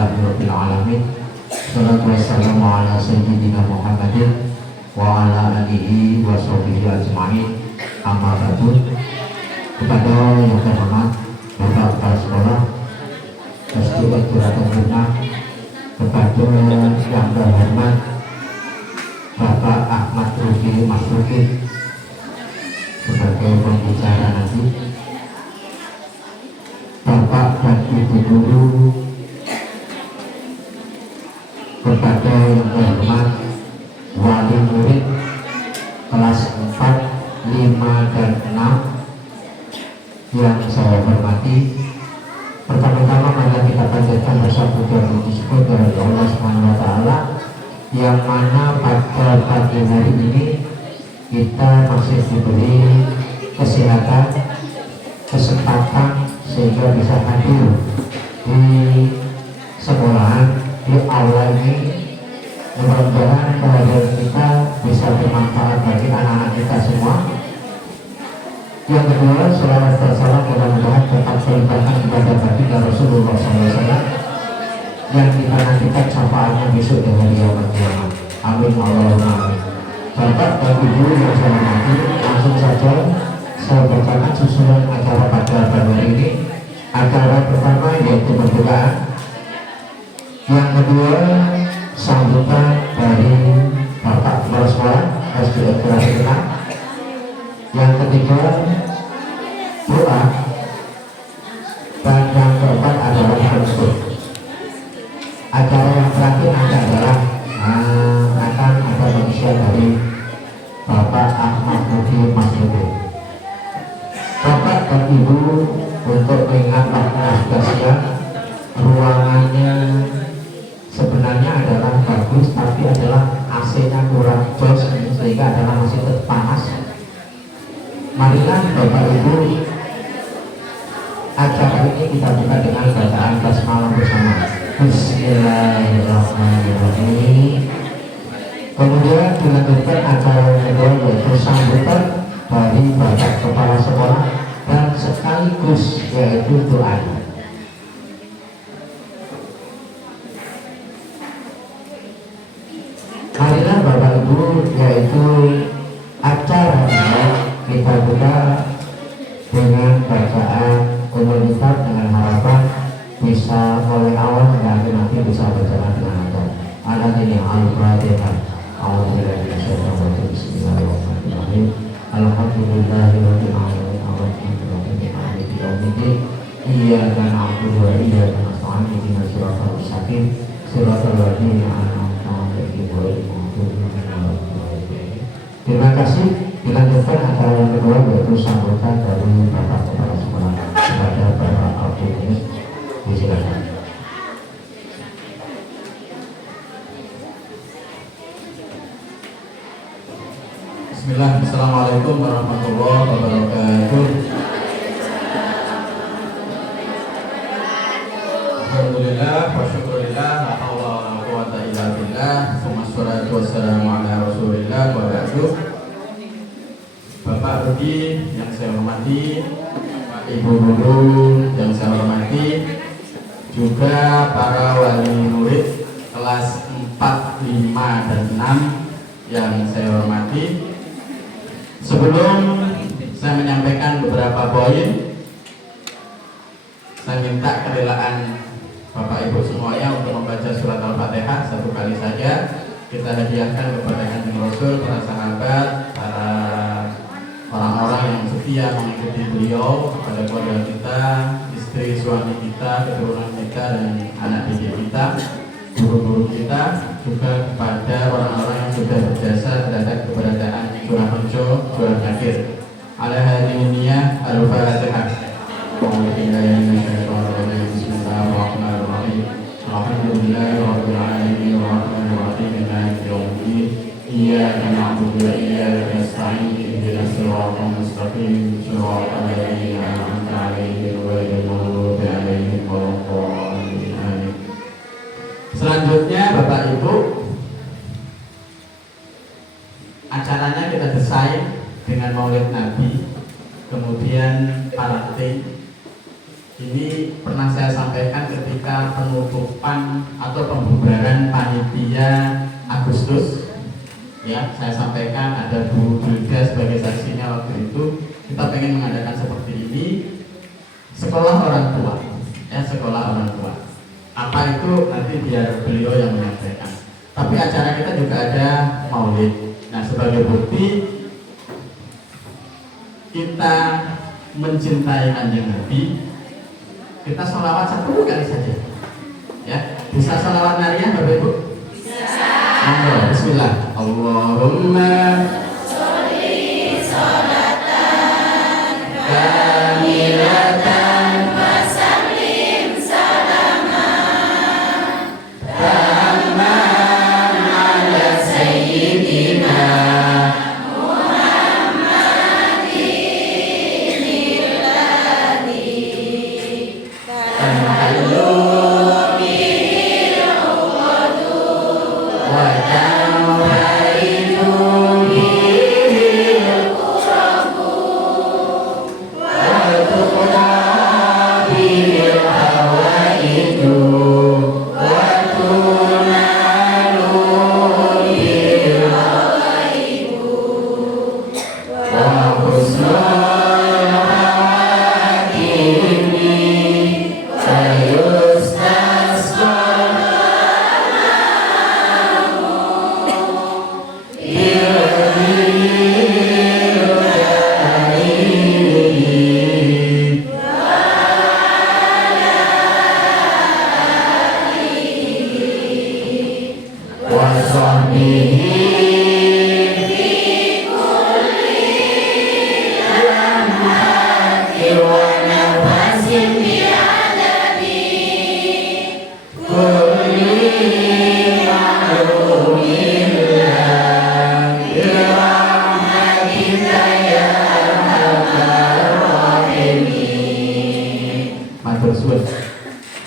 Alhamdulillahirabbil alamin. Shallallahu wassalamu ala sayyidina Muhammadin wa ala alihi wa sahbihi ajma'in. Amma ba'du. Kepada yang terhormat Bapak Kepala Sekolah Institut Kurator Bina, kepada yang terhormat Bapak Ahmad Ruki Mas Ruki sebagai pembicara nanti, Bapak dan Ibu Guru, kepada yang terhormat wali murid kelas 4, 5, dan 6 yang saya hormati. Pertama-tama mari kita panjatkan rasa puji dan syukur kepada Allah Subhanahu wa taala yang mana pada pagi hari ini kita masih diberi kesehatan, kesempatan sehingga bisa hadir di sekolahan di aula ini. Mudah-mudahan kehadiran kita bisa bermanfaat bagi anak-anak kita semua. Yang kedua, selawat dan salam mudah-mudahan tetap terlibatkan kepada baginda Rasulullah SAW yang kita nantikan syafaatnya besok di hari kiamat. Amin Allahumma amin. Bapak dan Ibu yang saya hormati, langsung saja saya bacakan susunan acara pada pagi hari ini. Acara pertama yaitu pembukaan, yang kedua sambutan dari Bapak Kepala Sekolah SDN kelas 6, yang ketiga doa, dan yang keempat adalah penutup. Acara yang terakhir adalah akan ada pengisian dari Bapak Ahmad Ruki Mas Ruki. Bapak dan Ibu, untuk mengingat waktunya sudah siang, ruangannya sebenarnya adalah bagus, tapi adalah AC-nya kurang jos sehingga adalah masih tetap panas. Marilah Bapak Ibu, acara ini kita buka dengan bacaan basmalah bersama. Bismillahirrahmanirrahim. Kemudian dilanjutkan acara yang kedua yaitu sambutan dari Bapak Kepala Sekolah dan sekaligus yaitu doa. Marilah Bapak Ibu, yaitu acara kita buka dengan bacaan komunitas dengan harapan bisa mulai awal dan nanti bisa berjalan dengan lancar. Anak ini Al-Fatihah. Bismillahirrahmanirrahim. Alhamdulillahirabbil alamin. Arrahmanirrahim. Maliki yaumiddin. Iyyaka na'budu wa iyyaka nasta'in. Ihdinas siratal mustaqim. Siratal ladzina an'amta 'alaihim ghairil maghdubi 'alaihim. Terima kasih. Dilanjutkan acara yang kedua yaitu sambutan dari Bapak Kepala Sekolah kepada Bapak Abdul ini. Silakan. Bismillah, Assalamualaikum warahmatullahi wabarakatuh. Alhamdulillah wa syukurillah, la haula wa la quwwata illa billah, tsumma sholatu wassalamu ala rasulillah wa ba'du. Bapak Ruki yang saya hormati, Pak Ibu Guru yang saya hormati, juga para wali murid kelas 4, 5, dan 6 yang saya hormati. Sebelum saya menyampaikan beberapa poin, saya minta kerelaan Bapak Ibu semuanya untuk membaca surat Al-Fatihah satu kali saja. Kita hadiahkan kepada Kanjeng Rasul, para sahabat, para orang-orang yang setia mengikuti beliau, kepada keluarga kita, istri, suami kita, keturunan kita, dan anak didik kita, guru-guru kita, juga kepada orang-orang yang sudah berjasa terhadap keberadaan Curah Rejo, Curah Nyakir. Ala hadiniyah Al-Fatihah. Bismillahirrahmanirrahim. Alhamdulillahirabbil alamin arrahmanir rahim maliki yaumiddin. Iyyaka na'budu wa iyyaka nasta'in. Ihdinas siratal mustaqim. Siratal ladzina an'amta 'alaihim ghairil maghdubi 'alaihim waladdallin. Selanjutnya Bapak Ibu, acaranya kita desain dengan Maulid Nabi, kemudian parade. Ini pernah saya sampaikan ketika ketika penutupan atau pembubaran panitia Agustus, ya saya sampaikan ada Bu Hilda sebagai saksinya waktu itu, kita pengen mengadakan seperti ini, sekolah orang tua, ya sekolah orang tua. Apa itu nanti biar beliau yang menyampaikan. Tapi acara kita juga ada maulid. Nah sebagai bukti kita mencintai Kanjeng Nabi, kita sholawat satu kali saja. Ya, bisa sholawat nariyah Bapak Ibu? Bisa. Monggo, bismillah. Allahumma sholli sholatan kamilatan wa sallim salaman tamman ala sayyidina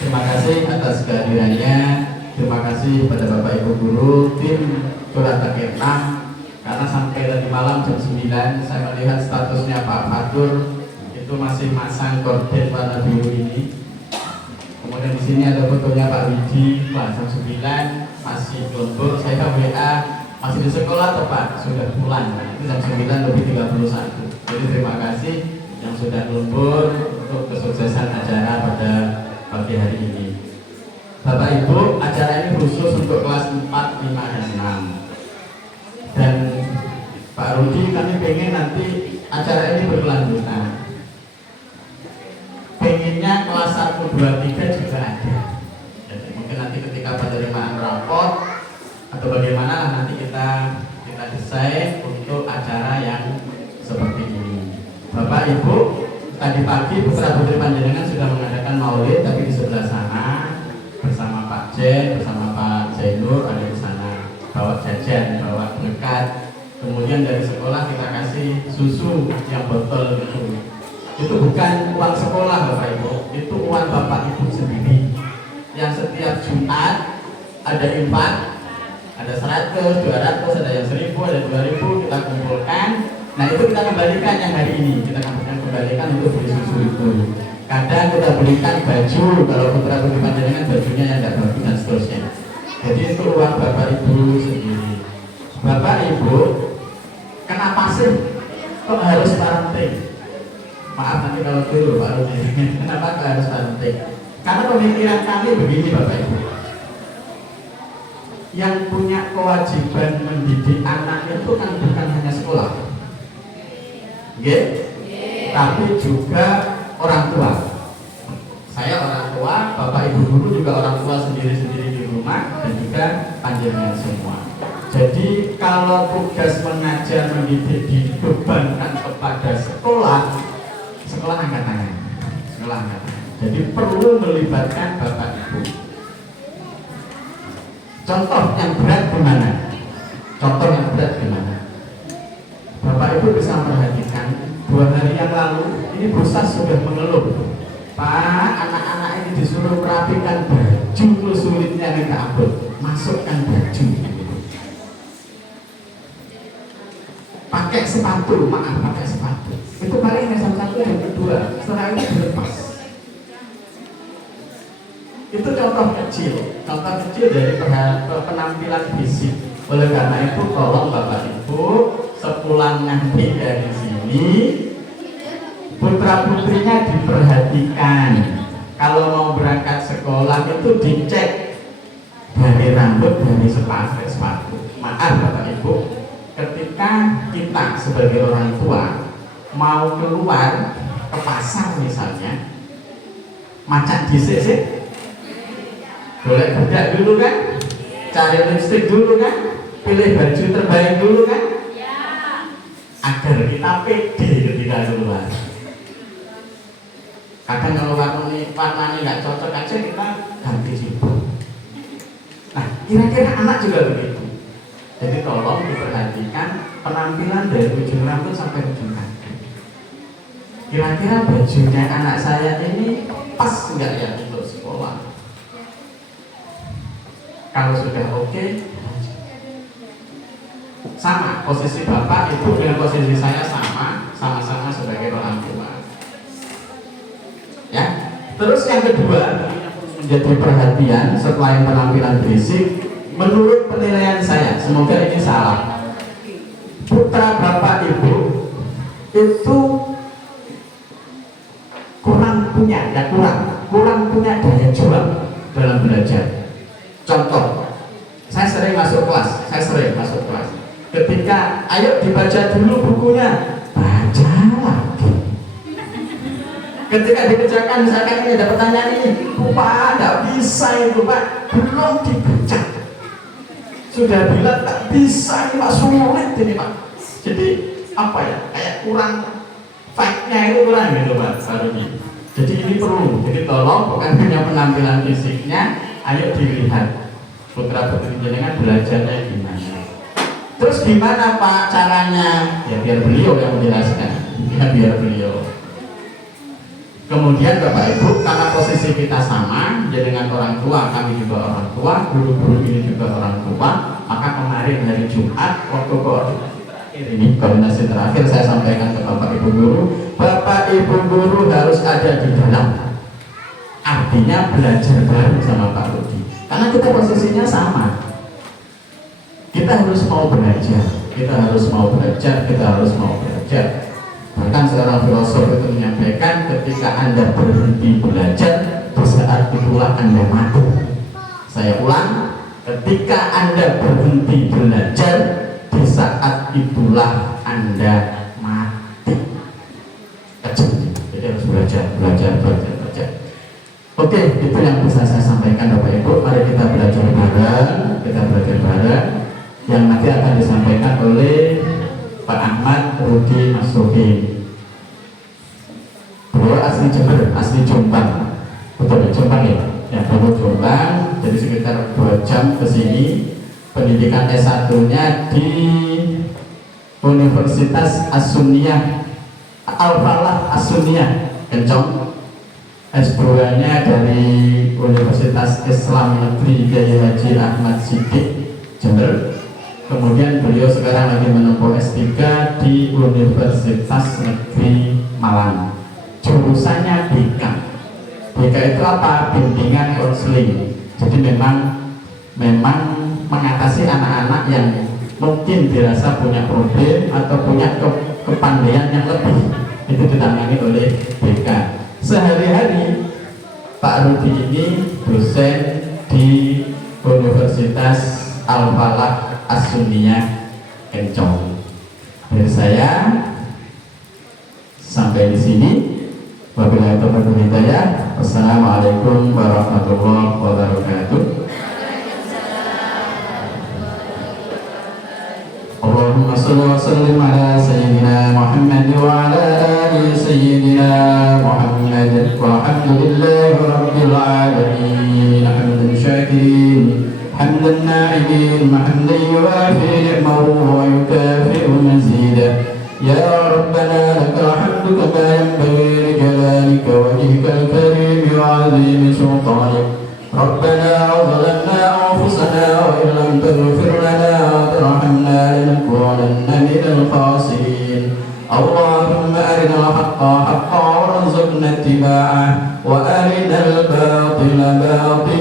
Terima kasih atas kehadirannya. Terima kasih pada Bapak Ibu guru tim Curata K6 karena sampai tadi malam jam 9 saya melihat statusnya Pak Fatur itu masih masang korden warna biru ini. Kemudian di sini ada fotonya Pak Widi, jam 9 masih lembur. Saya WA masih di sekolah tepat sudah pulang. Itu jam 9 lebih 31. Jadi terima kasih yang sudah lembur untuk kesuksesan acara pada pagi hari ini. Bapak Ibu, acara ini khusus untuk kelas 4, 5, dan 6. Dan Pak Rudi, kami pengen nanti acara ini berkelanjutan. Pengennya kelas 1, 2, 3 juga ada. Jadi mungkin nanti ketika penerimaan raport atau bagaimana lah nanti kita desain untuk acara yang seperti ini. Bapak Ibu, tadi pagi putra putri panjenengan sudah mengadakan maulid, tapi di sebelah sana bersama Pak Jen, bersama Pak Zainur ada di sana, bawa jajan, bawa berkat. Kemudian dari sekolah kita kasih susu yang botol itu. Itu bukan uang sekolah Bapak Ibu, itu uang Bapak Ibu sendiri. Yang setiap Jumat ada infak, ada 100, 200, ada yang 1000, ada 2000 kita kumpulkan. Nah itu kita kembalikan yang hari ini, kita kembalikan untuk beli susu itu. Kadang kita belikan baju, kalau putra putri panjenengan bajunya yang tidak bagus dan seterusnya. Jadi itu uang Bapak Ibu sendiri. Bapak Ibu, kenapa sih kok harus parenting? Maaf nanti kalau dulu Pak Rudi, kenapa kok harus parenting? Karena pemikiran kami begini Bapak Ibu. Yang punya kewajiban mendidik anak itu kan bukan hanya sekolah, tapi juga orang tua. Saya orang tua, Bapak Ibu guru juga orang tua sendiri-sendiri di rumah, dan juga panjenengan semua. Jadi kalau tugas mengajar mendidik dibebankan kepada sekolah angkat tangan. Sekolah angkat tangan. Jadi perlu melibatkan Bapak Ibu. Contoh yang berat gimana? Contoh yang berat gimana? Bapak Ibu bisa perhatikan 2 hari yang lalu ini Busas sudah mengeluh, Pak, anak-anak ini disuruh merapikan baju, sulitnya minta ampun, masukkan baju, pakai sepatu, maaf pakai sepatu, itu paling yang satu yang kedua, setelah itu dilepas. Itu contoh kecil dari penampilan fisik. Oleh karena itu tolong Bapak Ibu sepulang nanti dari sini putra putrinya diperhatikan. Kalau mau berangkat sekolah itu dicek dari rambut, dari sepatu. Maaf Bapak Ibu, ketika kita sebagai orang tua mau keluar ke pasar misalnya, macak dhisik sih, golek bedak dulu kan, cari lipstik dulu kan, pilih baju terbaik dulu kan, agar kita pede ketika keluar. Kadang kalau warnanya nggak cocok aja kita ganti situ. Nah, kira-kira anak juga begitu. Jadi tolong diperhatikan penampilan dari ujung rambut sampai ujung kaki. Kira-kira bajunya anak saya ini pas nggak ya untuk sekolah? Kalau sudah oke, sama posisi Bapak Ibu dengan posisi saya sama-sama sebagai orang tua. Ya. Terus yang kedua menjadi perhatian selain penampilan fisik, menurut penilaian saya, semoga ini salah, putra Bapak Ibu itu kurang punya daya juang dalam belajar. Contoh, saya sering masuk kelas. Ketika ayo dibaca dulu bukunya, baca lagi. Ketika dikerjakan, misalkan ini ada pertanyaan ini, Pak, nggak bisa itu Pak, belum dibaca. Sudah bilang tak bisa ini Pak, sulit ini Pak. Jadi apa ya, kayak kurang fact-nya itu kurang gitu Pak Saruni. Jadi ini perlu, jadi tolong bukan hanya penampilan fisiknya, ayo dilihat putra putri jenengan belajarnya gimana. Terus gimana Pak caranya? Ya biar beliau yang menjelaskan. Ya biar beliau. Kemudian Bapak Ibu, karena posisi kita sama, dengan orang tua, kami juga orang tua, guru-guru ini juga orang tua, maka kemarin hari Jumat waktu koordinasi terakhir saya sampaikan ke Bapak Ibu guru, Bapak Ibu guru harus ada di dalam. Artinya belajar bareng sama Pak Rudi. Karena kita posisinya sama. Kita harus mau belajar. Bahkan seorang filosof itu menyampaikan, ketika Anda berhenti belajar, di saat itulah Anda mati. Saya ulang, ketika Anda berhenti belajar, di saat itulah Anda mati. Jadi harus belajar. Oke, itu yang bisa saya sampaikan Bapak Ibu. Mari kita belajar bareng, yang nanti akan disampaikan oleh Pak Ahmad Rudi Masruhi. Beliau asli Jember, asli Jombang. Betul ya, Jombang ya? Ya, betul Jombang. Jadi sekitar 2 jam ke sini. Pendidikan S1-nya di Universitas As-Sunniyah Al-Falah As-Sunniyah Kencong. S2-nya dari Universitas Islam Negeri Kiai Haji Ahmad Siddiq Jember. Kemudian beliau sekarang lagi menempuh S3 di Universitas Negeri Malang. Jurusannya BK. BK itu apa? Bimbingan konseling. Jadi memang mengatasi anak-anak yang mungkin dirasa punya problem atau punya kepandaian yang lebih. Itu ditangani oleh BK. Sehari-hari Pak Rudi ini dosen di Universitas Al-Falah As-Sunniyah Kencong. Dari saya sampai di sini. Wabillahi taufiq wal hidayah. Wassalamualaikum warahmatullahi wabarakatuh. Allahumma shalli wa sallim ala sayyidina Muhammad wa ala ali sayyidina Muhammad. Walhamdulillahi rabbil alamin. Hamdan syakirin, hamdan na'ibin, hamdan yuwafi ni'mahu wa yukafi'u mazidah. Ya Rabbana lakal hamdu kama yanbaghi li jalalika wajhikal karim wa 'azimi sultanik. Rabbana zalamna anfusana wa in lam taghfir lana wa tarhamna lanakunanna minal khasirin. Allahumma arinal haqqa haqqan warzuqna ittiba'ah wa arinal batila batilan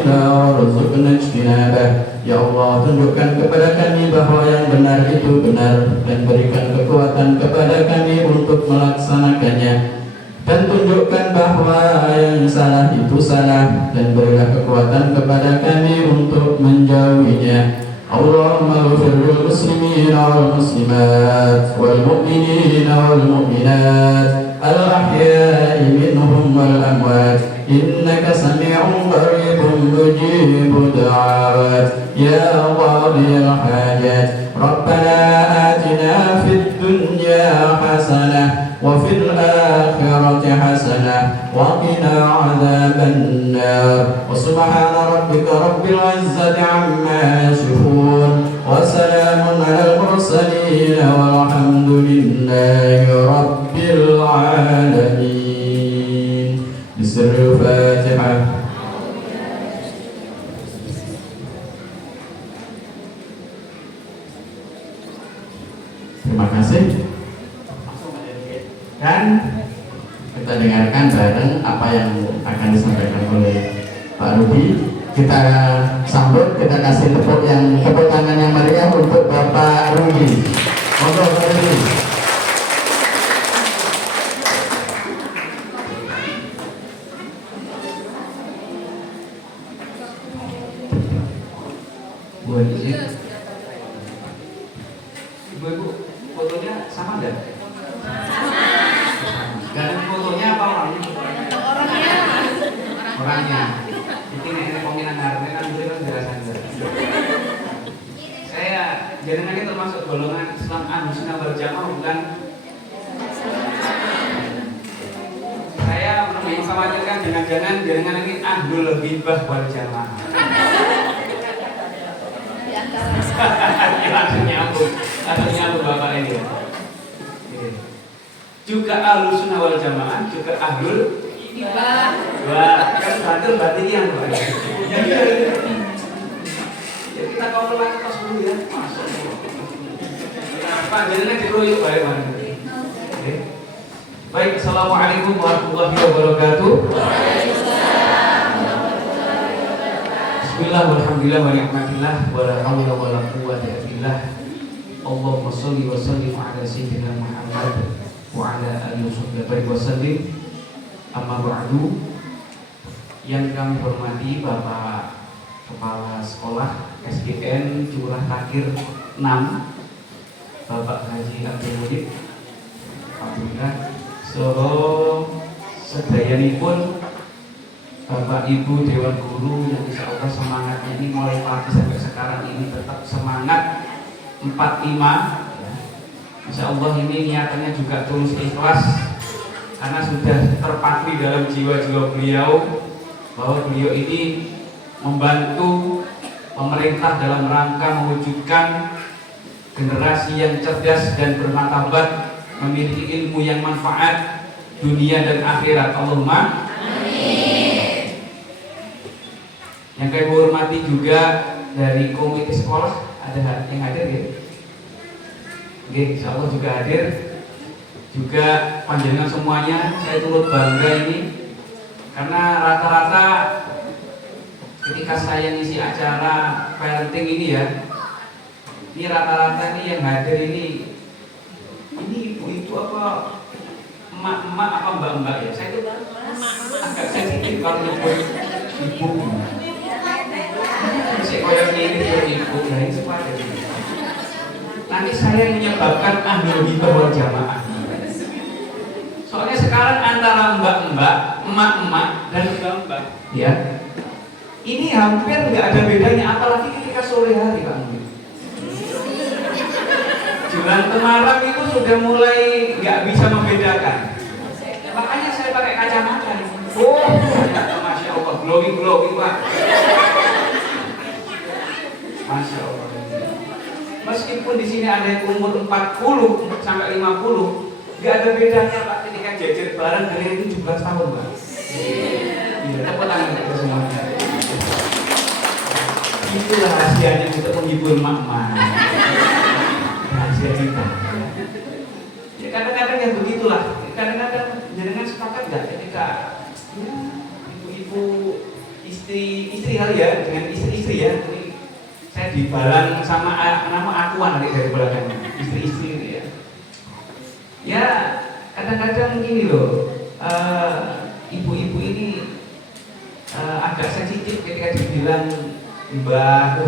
واجتنابه. Ya Allah, tunjukkan kepada kami bahwa yang benar itu benar, dan berikan kekuatan kepada kami untuk melaksanakannya, dan tunjukkan bahwa yang salah itu salah, dan berilah kekuatan kepada kami untuk menjauhinya. Allahumma ighfir lil muslimin wal muslimat wal mu'minin wal mu'minat al ahya'i minhum wal amwat innaka sami'un qaribun mujibud da'awat ya qadiyal hajat. Rabbana atina fid dunya hasanah wa fil akhirati hasanah wa qina adzaban nar. Wa subhana rabbika rabbil izzati amma yasifun wa salamun alal mursalin walhamdulillahi rabbil alamin. Bismillahirrahmanirrahim. Fatihah. Terima kasih. Dan kita dengarkan bareng apa yang akan disampaikan oleh Pak Rudi. Kita sambut, kita kasih tepuk tangan yang meriah untuk Bapak Rudi. Monggo Pak Rudi. Bu izin. Ibu, fotonya sama enggak? Dan fotonya apa orangnya? Orangnya. Ini peminat harga kan itu kan jelasan. Saya jenengan ini termasuk golongan Islam Ahlus Sunnah wal Jamaah bukan? Saya mengkhawatirkan jangan-jangan jenengan ini Ahlul Ghibah wal Jamaah. Akhirnya nyambung Bapak ini. Juga Ahlus Sunnah wal Jamaah, juga Ahlul Wah, kan berarti ini yang baik. Ya kita kau lagi pas dulu ya. Masuk. Pak jenengan dikeroyok baik mana? Baik, assalamualaikum warahmatullahi wabarakatuh. Bismillah, walhamdulillah, wa ni'matillah, wa la hawla wa la quwwata illa billah. Allahumma sholli wa sallim ala sayyidina Muhammad wa ala alihi wa sallim. Amma ba'du. Yang kami hormati Bapak Kepala Sekolah SDN Curah Takir 6 Bapak Haji Abdul Mujib Alhamdulillah. Sedayanipun Bapak Ibu Dewan Guru yang insya Allah semangatnya ini mulai pagi sampai sekarang ini tetap semangat 45. Insya Allah ini niatannya juga tulus ikhlas karena sudah terpatri dalam jiwa-jiwa beliau bahwa beliau ini membantu pemerintah dalam rangka mewujudkan generasi yang cerdas dan bermartabat, memiliki ilmu yang manfaat dunia dan akhirat. Allahumma amin. Yang kami hormati juga dari komite sekolah ada yang hadir ya? Oke, insya Allah juga hadir. Juga panjenengan semuanya, saya turut bangga ini karena rata-rata ketika saya ngisi acara parenting ini ya, ini rata-rata ini yang hadir ini ibu-ibu apa emak-emak apa mbak-mbak ya, saya itu agak sensitif kalau nyebut ibu. Saya koyok ini ibu, nah ini seperti ini. Nanti saya yang menyebabkan Ahlul Ghibah wal Jamaah. Soalnya sekarang antara mbak-mbak, emak-emak, dan mbak-mbak, ya, ini hampir nggak ada bedanya, apalagi ketika sore hari, Pak. Bulan Kemarang itu sudah mulai nggak bisa membedakan. Makanya saya pakai kacamata. Oh, masya Allah, glowing, Pak. Masya Allah. Meskipun di sini ada yang umur 40 sampai 50. Gak ada bedanya Pak ketika jajar bareng dari 17 tahun Pak. Iya, tepuk tangan kita semuanya. Itulah rahasianya untuk menghibur mak-mak. Rahasia kita. Ya kadang-kadang yang begitulah. Kadang-kadang jenengan sepakat gak ketika ya, ibu-ibu istri kali ya, dengan istri-istri ya. Ini saya dibalang sama nama akuan nanti dari belakang, istri-istri gitu ya. Ya kadang-kadang gini loh, ibu-ibu ini agak sensitif ketika dibilang mbah,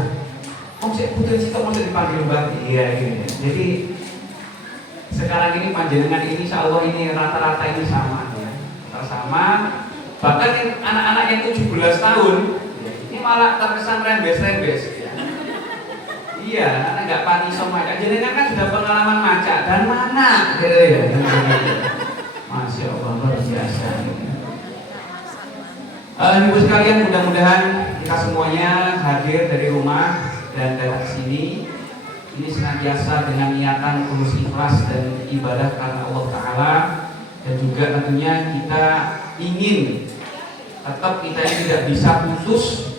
oh saya butuh sih mau dipanggil mbah, iya gitu ya. Jadi sekarang ini panjenengan ini insya Allah ini rata-rata ini sama ya, sama. Bahkan anak-anak yang 17 tahun ini malah terkesan rembes-rembes. Iya, anak nggak pani sama aja. Jadi kan sudah pengalaman maca dan mana, gitu ya. Masya Allah luar biasa. Ibu sekalian, mudah-mudahan kita semuanya hadir dari rumah dan datang ke sini. Ini senantiasa dengan niatan tulus ikhlas dan ibadah karena Allah Taala, dan juga tentunya kita ingin tetap kita ini tidak bisa putus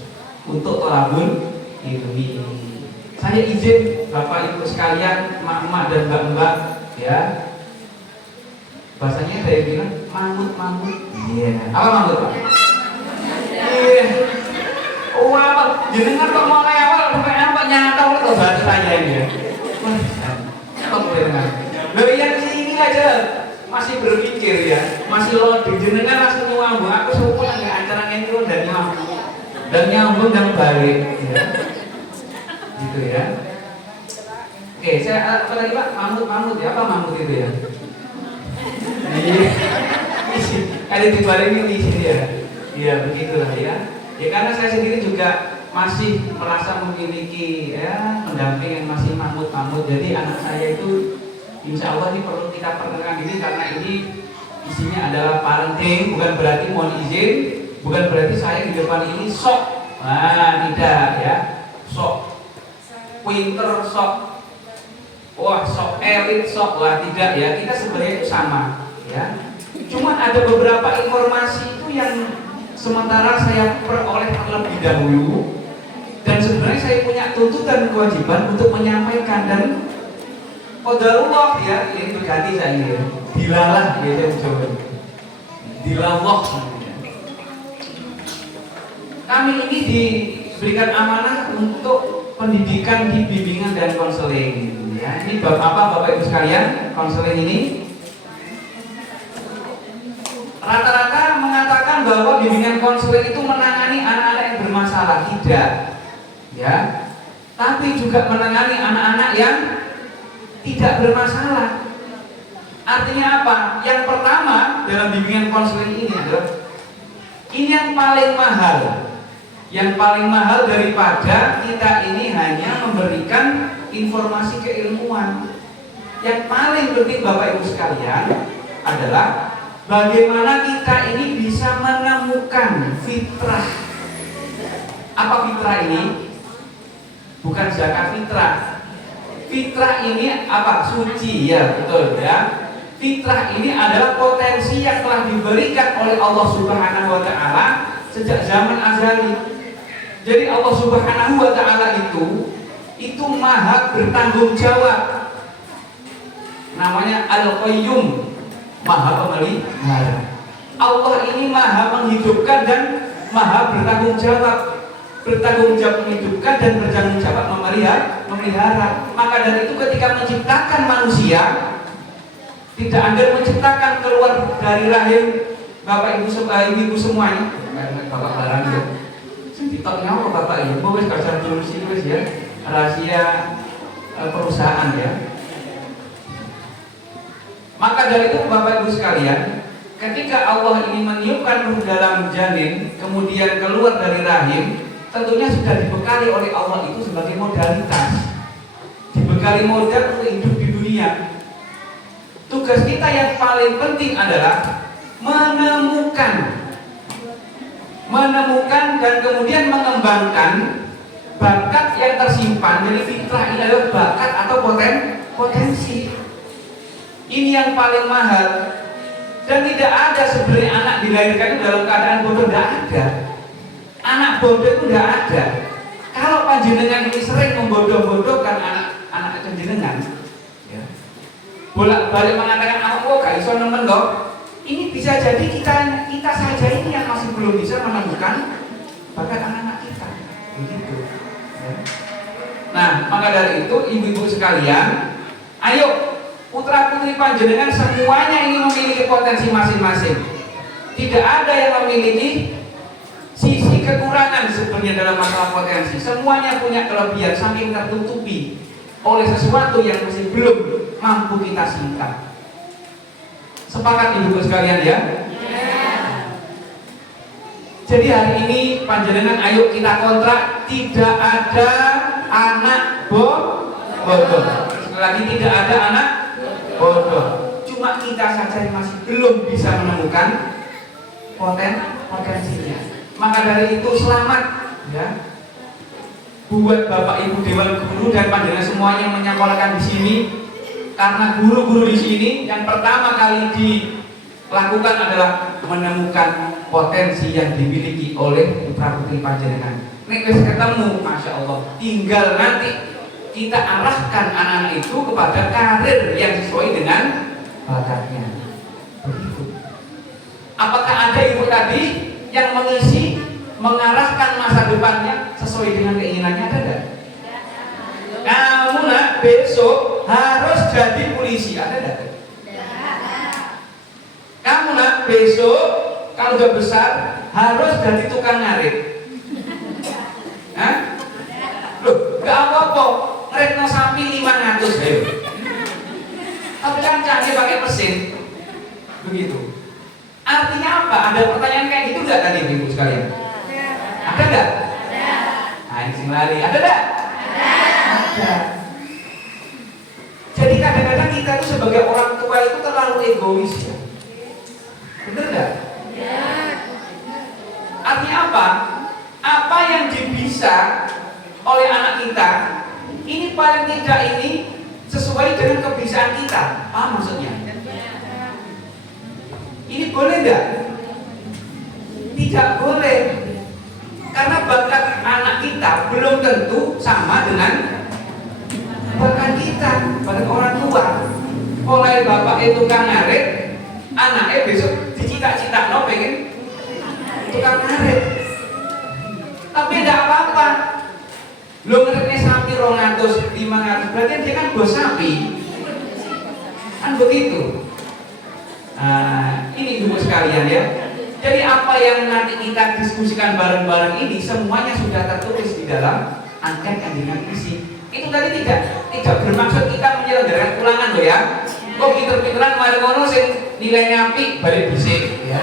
untuk tolabun ilmi. Saya izin Bapak Ibu sekalian, emak-emak dan mbak-mbak ya. Bahasanya saya bilang mamut-mamut. Iya. Apa mamut, Pak? Iya. Oh, apa? Jenengan kok mau lewat sampai apa nyantol itu bahasa saya ini ya. Wah, nyantol jenengan. Loh yang sini aja masih berpikir ya, masih loading. Jenengan langsung ngomong, aku suka nggak acara itu dan nyambung dan balik. Ya. Gitu ya. Oke, saya apa tadi Pak? Mamut ya, apa mamut itu ya? Iya. Ada di balik ini di sini ya. Iya, begitulah ya. Ya karena saya sendiri juga masih merasa memiliki ya pendamping yang masih mamut. Jadi anak saya itu insya Allah ini perlu kita perkenalkan ini karena ini isinya adalah parenting, bukan berarti mohon izin, bukan berarti saya di depan ini sok. Nah, tidak ya. Sok pinter, sok wah sok elit, sok lah, tidak ya. Kita sebenarnya itu sama ya. Cuma ada beberapa informasi itu yang sementara saya peroleh terlebih dahulu, dan sebenarnya saya punya tuntutan kewajiban untuk menyampaikan, dan qadarullah ya, itu jadi saya ya. Dilalah gitu coba. Dilallah. Kami ini diberikan amanah untuk pendidikan di bimbingan dan konseling ya. Ini bab apa Bapak Ibu sekalian? Konseling ini rata-rata mengatakan bahwa bimbingan konseling itu menangani anak-anak yang bermasalah, tidak ya, tapi juga menangani anak-anak yang tidak bermasalah. Artinya apa? Yang pertama dalam bimbingan konseling ini adalah ini yang paling mahal. Yang paling mahal daripada kita ini hanya memberikan informasi keilmuan. Yang paling penting Bapak Ibu sekalian adalah bagaimana kita ini bisa menemukan fitrah. Apa fitrah ini? Bukan zakat fitrah. Fitrah ini apa? Suci ya, betul ya. Fitrah ini adalah potensi yang telah diberikan oleh Allah Subhanahu wa taala sejak zaman azali. Jadi Allah Subhanahu wa taala itu maha bertanggung jawab. Namanya Al-Qayyum, maha pemelihara. Allah ini maha menghidupkan dan maha bertanggung jawab. Bertanggung jawab menghidupkan dan bertanggung jawab memelihara. Maka dari itu ketika menciptakan manusia, tidak ada menciptakan keluar dari rahim Bapak Ibu semuanya. Bapak barang ya. Ditoknya apa Bapak Ibu? Mau wis kerja tulis ini ya. Rahasia perusahaan ya. Maka dari itu Bapak Ibu sekalian, ketika Allah ini meniupkan ruh dalam janin, kemudian keluar dari rahim, tentunya sudah dibekali oleh Allah itu sebagai modalitas, dibekali modal untuk hidup di dunia. Tugas kita yang paling penting adalah menemukan dan kemudian mengembangkan bakat yang tersimpan. Jadi fitrah ini adalah bakat atau potensi. Ini yang paling mahal, dan tidak ada sebenarnya anak dilahirkan itu dalam keadaan bodoh, tidak ada. Anak bodoh itu tidak ada. Kalau panjenengan ini sering membodoh-bodohkan anak panjenengan, ya, bolak-balik mengatakan aku gak iso nemen kok. Ini bisa jadi kita saja ini yang masih belum bisa menemukan bahkan anak-anak kita. Begitu. Ya. Nah, maka dari itu ibu-ibu sekalian, ayo putra putri panjenengan semuanya ini memiliki potensi masing-masing. Tidak ada yang memiliki sisi kekurangan sebenarnya dalam masalah potensi. Semuanya punya kelebihan saking tertutupi oleh sesuatu yang masih belum mampu kita singkap. Sepakat ibu sekalian ya? Jadi hari ini panjenengan ayo kita kontrak tidak ada anak bodoh. Sekali lagi tidak ada anak bodoh. Cuma kita saja yang masih belum bisa menemukan potensinya. Maka dari itu selamat ya buat Bapak Ibu Dewan Guru dan panjenengan semuanya yang menyekolahkan di sini, karena guru-guru di sini yang pertama kali dilakukan adalah menemukan potensi yang dimiliki oleh putra putri panjenengan. Nek wis ketemu, masya Allah, tinggal nanti kita arahkan anak-anak itu kepada karir yang sesuai dengan bakatnya. Begitu. Apakah ada ibu tadi yang mengisi, mengarahkan masa depannya sesuai dengan keinginannya, ada enggak? Kamu nak besok harus jadi polisi, ada enggak? Kamu nak besok kalau udah besar harus jadi tukang ngarit. Hah? Loh, enggak apa-apa, ngeritno sapi 500 ayo. Tapi kan canggih pakai mesin. Begitu. Artinya apa? Ada pertanyaan kayak gitu enggak tadi ibu sekalian? Ada enggak? Ada. Nah, ini lari. Ada enggak? Ada. Jadi kadang-kadang kita tuh sebagai orang tua itu terlalu egois ya. Bener enggak? Ya. Artinya apa? Apa yang bisa oleh anak kita ini paling tidak ini sesuai dengan kebiasaan kita. Paham maksudnya? Ini boleh enggak? Tidak boleh. Karena bakat anak kita belum tentu sama dengan bakat kita, bakat orang tua. Oleh bapak itu tukang ngarit, anaknya besok dicita-cita no pengen tukang ngarit. Tapi enggak apa-apa. Lo ngeritnya sapi 200, 500, berarti dia kan bos sapi. Kan begitu. Nah, ini ibu sekalian ya. Jadi apa yang nanti kita diskusikan bareng-bareng ini semuanya sudah tertulis di dalam angket yang dengan isi. Itu tadi tidak bermaksud kita menyelenggarakan ulangan loh ya. Kok pinter-pinteran mari ngono sing nilainya apik balik bisik ya.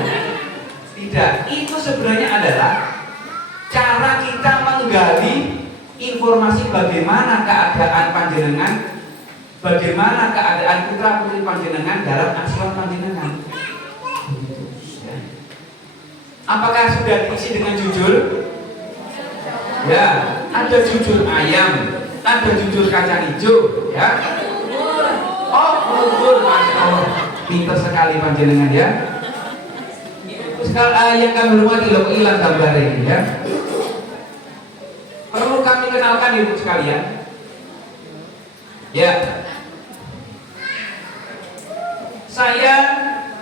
Tidak, itu sebenarnya adalah cara kita menggali informasi bagaimana keadaan panjenengan, bagaimana keadaan putra putri panjenengan dalam asuhan panjenengan. Apakah sudah diisi dengan jujur? Ya, ada jujur ayam, ada jujur kacang hijau, ya. Oh, bubur, masya Allah, pintar sekali panjenengan ya. Sekali yang kami hormati loh, hilang gambar ini ya. Perlu kami kenalkan ibu sekalian. Ya, saya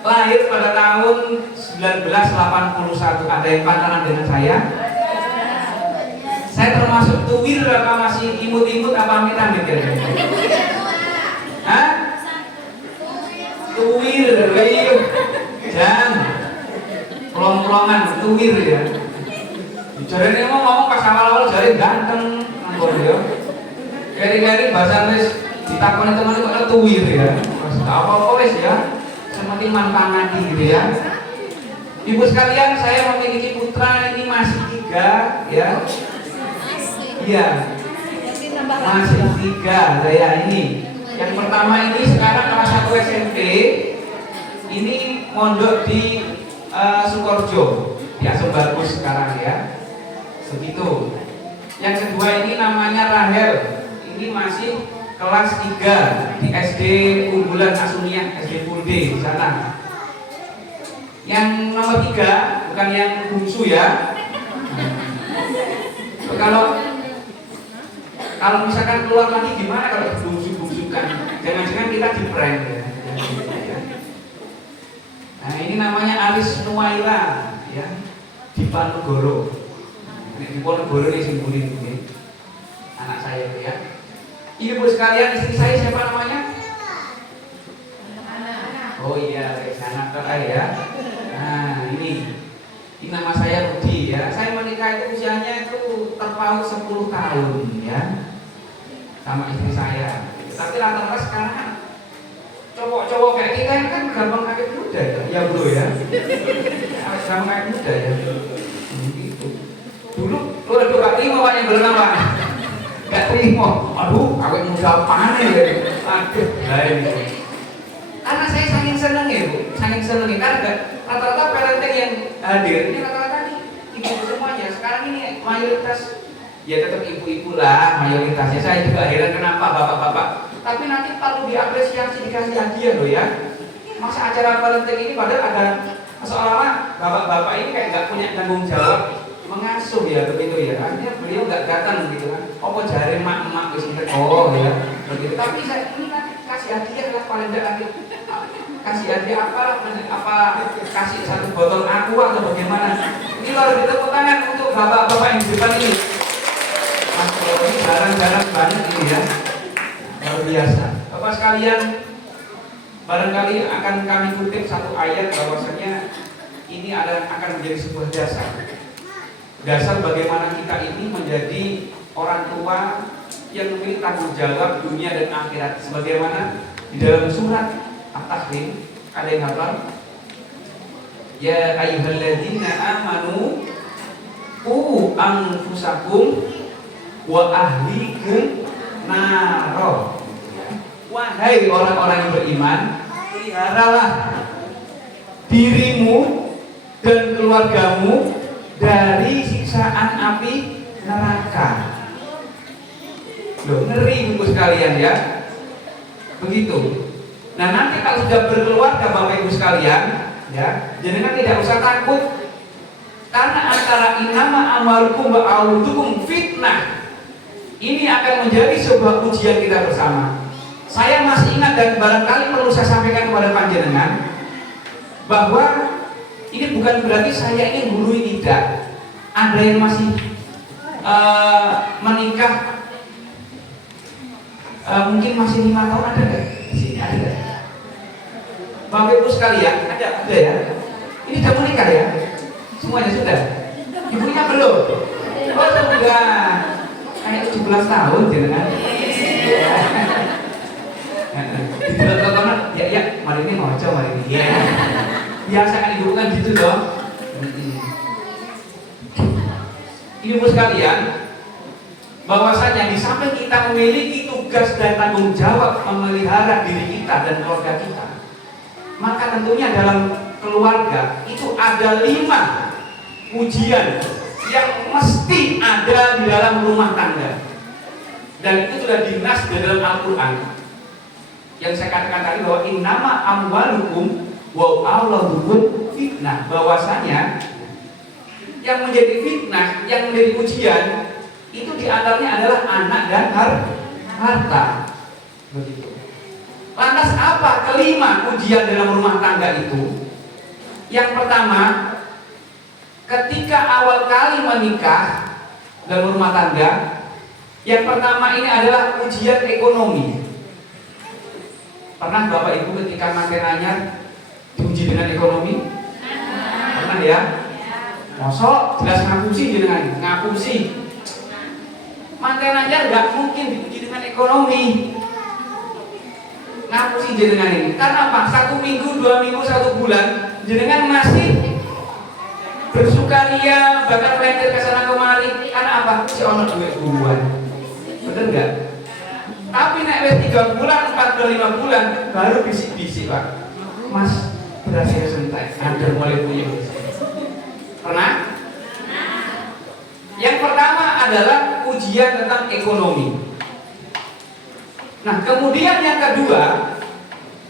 lahir pada tahun 1981. Ada yang pantaran dengan saya? Saya termasuk tuwir apa masih imut-imut apa amit-amit kira-kira? Hah? Tuwir, jangan pelong-pelongan, tuwir ya. Jari ini ngomong pas awal-awal jari ganteng, nganggur ya. Keri-keri bahasa wis ditakoni teman kok tuwir ya. Mas apa-apa wis ya. Seperti manfaat gitu ya. Ibu sekalian, saya memiliki putra ini masih 3 ya. Iya. Masih 3 saya ini. Yang pertama ini sekarang kelas 1 SMP. Ini mondok di Sukoharjo. Di Asem Bagus sekarang ya. Begitu. Yang kedua ini namanya Rahel. Ini masih kelas 3 di SD Unggulan Asuniah, SD Full Day di sana. Yang nomor 3 bukan yang bungsu ya. Kalau misalkan keluar lagi gimana kalau bungsu-bungsukan? Jangan-jangan kita di prank ya. Nah ini namanya Aris Nuwaila ya, di Panugoro. Ini di Ponorogo nih simbolin ini. Anak saya itu ya. Ibu sekalian, istri saya siapa namanya? Oh iya, anak kakak ya. Nah ini nama saya Budi ya. Saya menikah itu usianya itu terpaut 10 tahun ya, sama istri saya. Tapi rata-rata sekarang kan cowok-cowok kayak kita ini kan gampang kaget muda ya bro ya. Gampang kaget muda ya. Gitu. Dulu gak terima Pak yang berenang Pak. Gak terima. Aduh, awet muda apaan ya? Aduh, lain. Karena saya saking seneng ya Bu, saking seneng karena rata-rata parenting yang hadir ini rata-rata nih ibu semuanya. Sekarang ini mayoritas ya tetap ibu-ibu lah mayoritasnya. Saya juga heran kenapa bapak-bapak. Tapi nanti perlu diapresiasi, dikasih hadiah loh ya. Masa acara parenting ini padahal ada seolah-olah bapak-bapak ini kayak nggak punya tanggung jawab mengasuh ya begitu ya. Artinya beliau nggak datang gitu kan. Oh jari emak-emak wis oh ya begitu. Tapi saya ini nanti kasih hadiah lah paling tidak kasih hadiah apa kasih satu botol aqua atau bagaimana. Ini baru ditepuk tangan untuk bapak-bapak yang di depan ini. Mas ini jarang-jarang banget ini ya. Luar biasa. Bapak sekalian, barangkali akan kami kutip satu ayat bahwasanya ini akan menjadi sebuah dasar bagaimana kita ini menjadi orang tua yang memiliki tanggung jawab dunia dan akhirat. Sebagaimana di dalam surat At-Tahrim ada yang hafal? Ya ayyuhalladzina amanu qu anfusakum wa ahlikum naro. Wahai orang-orang yang beriman, peliharalah dirimu dan keluargamu dari siksaan api neraka. Loh, ngeri Ibu sekalian ya. Begitu. Nah, nanti kalau sudah berkeluarga Bapak Ibu sekalian, ya, jenengan tidak usah takut. Karena antara innama amwalukum wa auludukum fitnah. Ini akan menjadi sebuah ujian kita bersama. Saya masih ingat dan barangkali perlu saya sampaikan kepada panjenengan bahwa ini bukan berarti saya ingin gurui, tidak. Ada yang masih menikah mungkin masih 5 tahun, ada nggak? Di sini ada nggak? Bapak Ibu sekalian, ada ya? Ini sudah menikah ya? Semuanya sudah? Ibunya belum? Oh sudah. Kayak 17 tahun jenengan. Di bulan ya, mari ini ngoco, mari ini. Ya. Biasa kan ibu kan gitu dong. Ibu sekalian, bahwasanya di samping kita memiliki tugas dan tanggung jawab memelihara diri kita dan keluarga kita, maka tentunya dalam keluarga itu ada 5 ujian yang mesti ada di dalam rumah tangga, dan itu sudah dinas di dalam Al-Quran yang saya katakan tadi bahwa innama amwalukum wa auladukum fitnah, bahwasanya yang menjadi fitnah, yang menjadi ujian itu diantaranya adalah anak dan harta. Begitu. Lantas apa kelima ujian dalam rumah tangga itu? Yang pertama, ketika awal kali menikah dalam rumah tangga, yang pertama ini adalah ujian ekonomi. Pernah Bapak Ibu ketika manten anyar diuji dengan ekonomi? Pernah ya? Mosok jelas ngapusi dengan ngapusi. Manten anyar nggak mungkin diuji dengan ekonomi. Ngapusi jenengan ini. Karena apa? 1 minggu, 2 minggu, 1 bulan jenengan masih bersukaria, bahkan melentir ke sana kemari. Karena apa? Si ono duit bulan. Bener nggak? Tapi naik 3 bulan, 4 bulan, 5 bulan baru bisik-bisik Pak. Mas berhasil sentai, Anda mulai puyeng. Pernah? Yang pertama adalah ujian tentang ekonomi. Nah, kemudian yang kedua,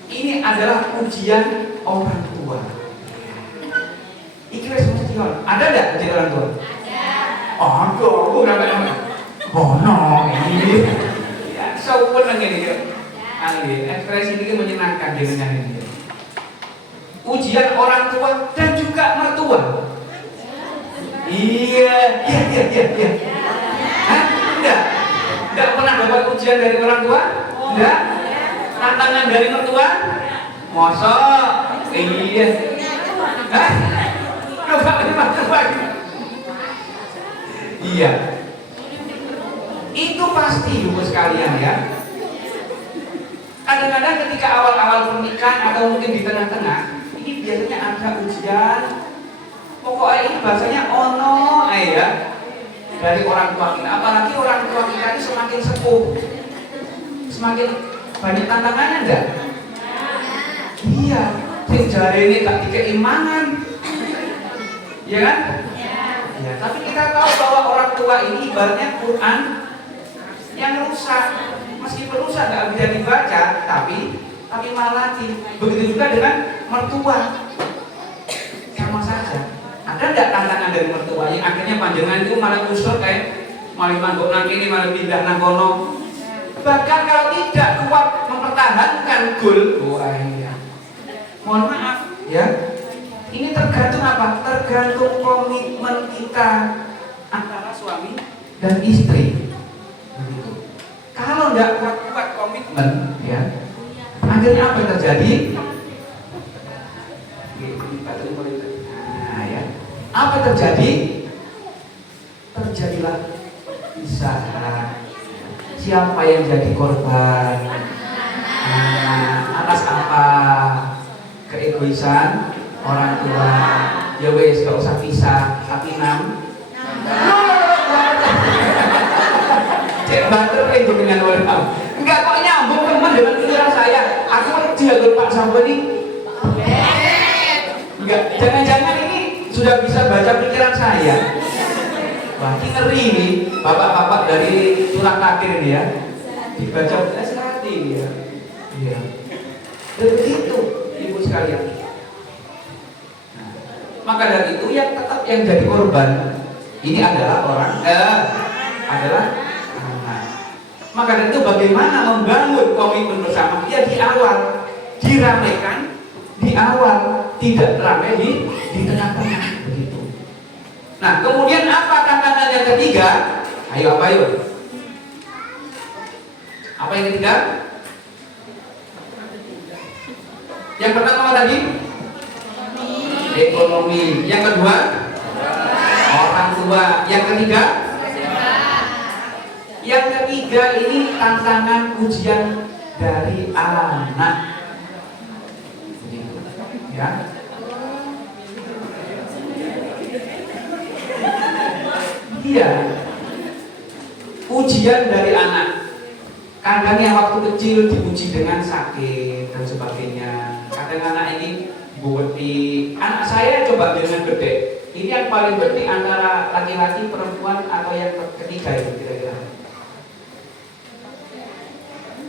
ini adalah ujian orang tua. Ikhlas mesti on. Ada enggak ujian orang tua? Ada. Oh, aku enggak. Oh, no, ini. Ya, sopan ini. Angin, ekspresi ini menyenangkan dengan ini. Ujian orang tua dan juga mertua. Iya. Hah? Enggak pernah dapat ujian dari orang tua? Enggak. Tantangan dari mertua? Mosok? Iya. Hah? Coba mertua. Iya. Itu pasti ibu sekalian ya. Kadang-kadang ketika awal-awal pernikahan atau mungkin di tengah-tengah, ini biasanya ada ujian. Pokoknya ini bahasanya ono ya dari orang tua kita. Apalagi orang tua kita ini semakin sepuh, semakin banyak tantangannya enggak? Iya. Sing jare ini gak dikeimangan, ya kan? Ya, tapi kita tahu bahwa orang tua ini ibaratnya Quran yang rusak, meskipun rusak nggak bisa dibaca, tapi malah begitu juga dengan mertua, sama saja. Ada nggak tantangan dari mertua yang akhirnya panjangan itu malah kusur kayak malah manggok nang ini malah pindah nang kono. Bahkan kalau tidak kuat mempertahankan goal, wah iya. Mohon maaf, ya. Ini tergantung apa? Tergantung komitmen kita antara suami dan istri. Kalau nggak kuat-kuat komitmen, ya, akhirnya apa yang terjadi? Nah, ya, apa yang terjadi? Terjadilah pisah. Siapa yang jadi korban? Atas apa? Keegoisan orang tua. Ya wes, gak usah pisah, tapi cek banter itu dengan orang. Enggak kok nyambung teman dengan pikiran saya. Aku ngerti ya Pak Sambo ini. Enggak, jangan-jangan ini sudah bisa baca pikiran saya. Wah, ini ngeri nih, bapak-bapak dari Surah Takir ini ya. Dibaca hati ya. Iya. Dan begitu, ibu sekalian. Nah, maka dari itu yang tetap yang jadi korban ini adalah orang adalah anak. Maka dari itu bagaimana membangun komitmen bersama? Ya di awal diramaikan, di awal tidak ramai di tengah-tengah begitu. Nah, kemudian apa tantangan yang ketiga? Ayo apa yuk? Apa yang ketiga? Yang pertama tadi? Ekonomi. Yang kedua? Orang tua. Yang ketiga? Yang ketiga ini tantangan ujian dari anak. Ya. Iya. Ujian dari anak. Kadang yang waktu kecil diuji dengan sakit dan sebagainya. Kadang anak ini bukti. Anak saya coba dengan gede. Ini yang paling gede antara laki-laki, perempuan atau yang ketiga itu kira-kira.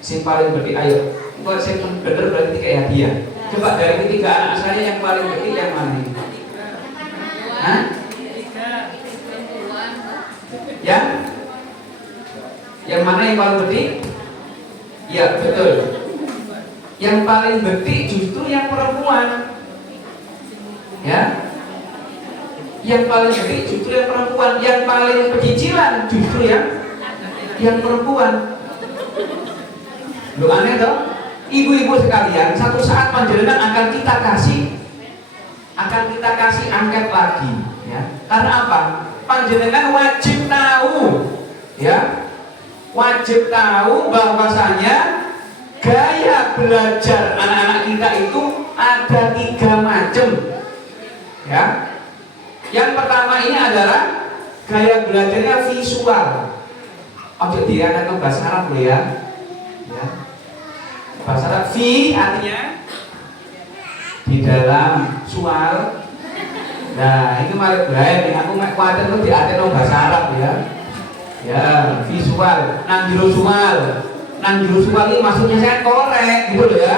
Yang paling gede, ayo. Kalau saya bener berarti kayak hadiah. Coba dari ketiga anak saya yang paling gede yang mana ini? Hah? Ya? Yang mana yang paling gede? Ya betul. Yang paling gede justru yang perempuan. Ya. Yang paling gede justru yang perempuan. Yang paling pecicilan justru yang perempuan. Lu aneh toh? Ibu-ibu sekalian, satu saat panjenengan akan kita kasih angket lagi, ya. Karena apa? Panjenengan wajib tahu, ya. Wajib tahu bahwasanya gaya belajar anak-anak kita itu ada 3 macam, ya. Yang pertama ini adalah gaya belajarnya visual. Oke, dia akan bahasa Arab ya. Ya. Bahasa Arab fi artinya di dalam, sual. Nah, ini malah bahaya. Aku mek kuatir itu diartikan bahasa Arab ya. Ya, visual. Nang jero sual ini maksudnya saya korek gitu loh ya.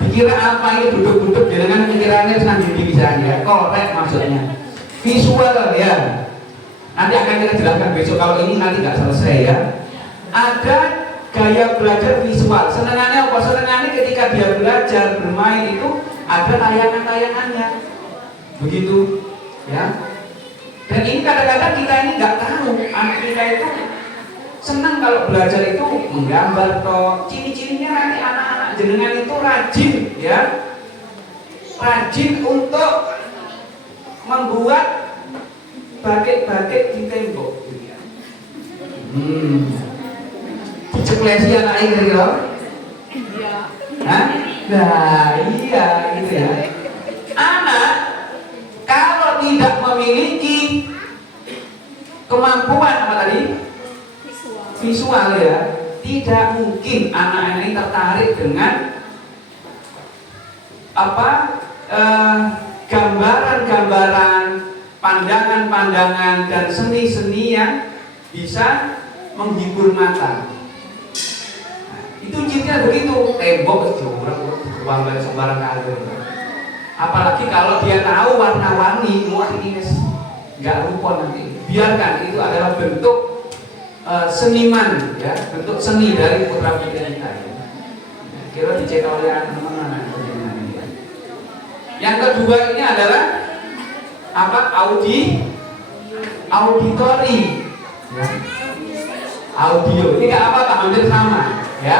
Dikira apa ini duduk-duduk dengan pikirannya senang bisa ya. Korek maksudnya. Visual ya. Nanti akan kita jelaskan besok kalau ini nanti nggak selesai ya. Ada gaya belajar visual. Senengannya apa? Senengannya ketika dia belajar bermain itu ada tayangan-tayangannya. Begitu, ya. Dan ini kadang-kadang kita ini nggak tahu, anak kita itu senang kalau belajar itu menggambar toh. Ciri-cirinya nanti anak-anak jenengan itu rajin, ya, rajin untuk membuat batik-batik di tembok. Diceklesi anak ini kira-kira? Hah? Nah iya gitu ya. Anak kalau tidak memiliki kemampuan apa tadi? Visual ya, tidak mungkin anak-anak ini tertarik dengan apa? Gambaran-gambaran, pandangan-pandangan dan seni-seni yang bisa menghibur mata. Itu cirinya begitu, tembok itu uang sembarang kali. Apalagi kalau dia tahu warna-warni, wah ini nggak rupa nanti. Biarkan itu adalah bentuk seniman, ya, bentuk seni dari putra putri kita. Ya. Kira dicetak oleh teman-teman. Yang kedua ini adalah apa? Auditori, ya. Audio. Ini nggak apa-apa, hampir sama, ya.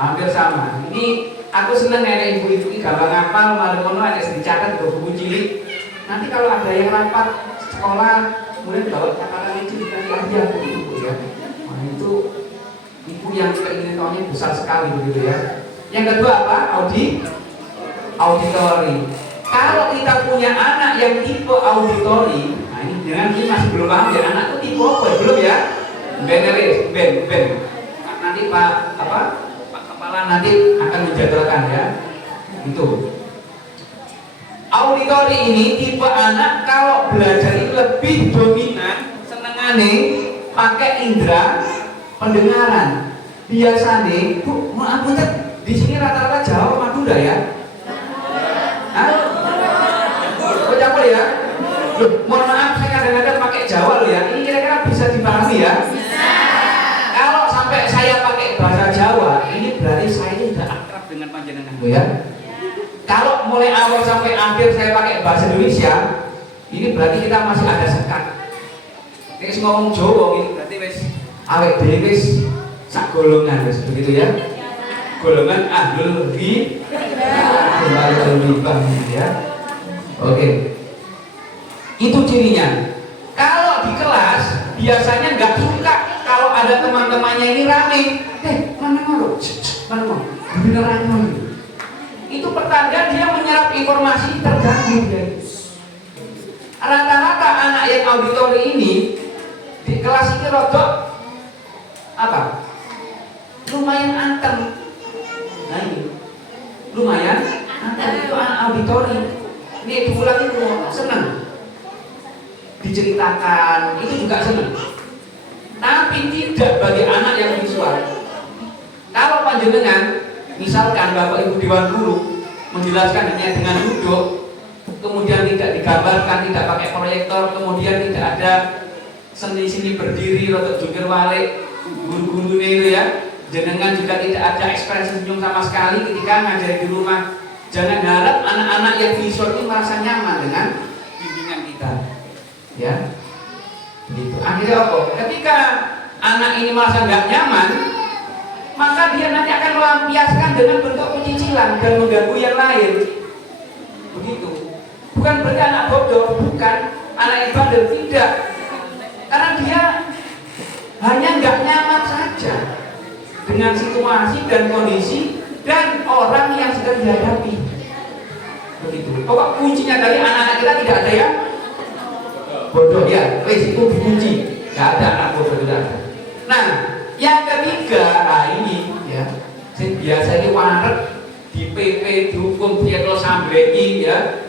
Hampir sama. Ini aku senang nenek ibu-ibu ini gampang ngapal, malu-malu ada dicatat buku cilik. Nanti kalau ada yang rapat sekolah, kemudian bawa catatan itu dikasih aja ibu, ya. Nah, itu ibu yang keinginan tahunnya besar sekali begitu ya. Yang kedua apa? Auditori. Kalau kita punya anak yang tipe auditori, nah ini jangan ini masih belum paham ya, anak itu tipe apa ya? Belum ya? Ben. Nanti Pak Kepala nanti akan menjadwalkan ya. Itu. Auditori ini tipe anak kalau belajar itu lebih dominan senengane pakai indera pendengaran. Biasanya, Bu, maaf di sini rata-rata Jawa Madura ya? Hah? Oh, campur ya? Loh, mohon maaf saya kadang-kadang pakai Jawa loh ya. Ini kira-kira bisa dipahami ya? Kalau sampai saya pakai bahasa Jawa, ini berarti saya tidak akrab dengan panjenengan loh ya. Kalau mulai awal sampai akhir saya pakai bahasa Indonesia, ini berarti kita masih ada sekat. Wis ngomong Jawa ini berarti wis awake dhewe wis sak golongan wis begitu ya. Golongan ahlul bid'ah ya. Oke. Itu cirinya. Kalau di kelas biasanya nggak suka kalau ada teman-temannya ini rame. Mana mau? Mana mau? Beneran mau. Itu pertanda dia menyerap informasi terganggu. Rata-rata anak yang auditori ini di kelas ini rodok apa? Lumayan anteng. Nah ini lumayan anteng itu anak auditori. Ini diulangi semua senang. Diceritakan itu juga senang. Tapi tidak bagi anak yang visual. Kalau panjenengan misalkan Bapak Ibu Dewan Guru menjelaskan hanya dengan duduk, kemudian tidak digambarkan, tidak pakai proyektor, kemudian tidak ada seni-seni berdiri atau jungkir balik, guru-gurunya itu ya, jenengan juga tidak ada ekspresi senyum sama sekali ketika ngajari di rumah. Jangan harap anak-anak yang visual itu merasa nyaman dengan bimbingan kita, ya. Gitu. Akhirnya apa? Ketika anak ini merasa nggak nyaman, maka dia nanti akan melampiaskan dengan bentuk pencicilan dan mengganggu yang lain. Begitu. Bukan berarti anak bodoh, bukan anak yang bandel, tidak. Karena dia hanya nggak nyaman saja dengan situasi dan kondisi dan orang yang sedang dihadapi. Begitu. Pokok kuncinya dari anak-anak kita tidak ada yang bodoh ya. Wes itu dikunci. Nggak ada anak bodoh, tidak ada. Nah, yang ketiga, nah ini ya, biasa ini waret di PP dihukum dietol sambleki ya,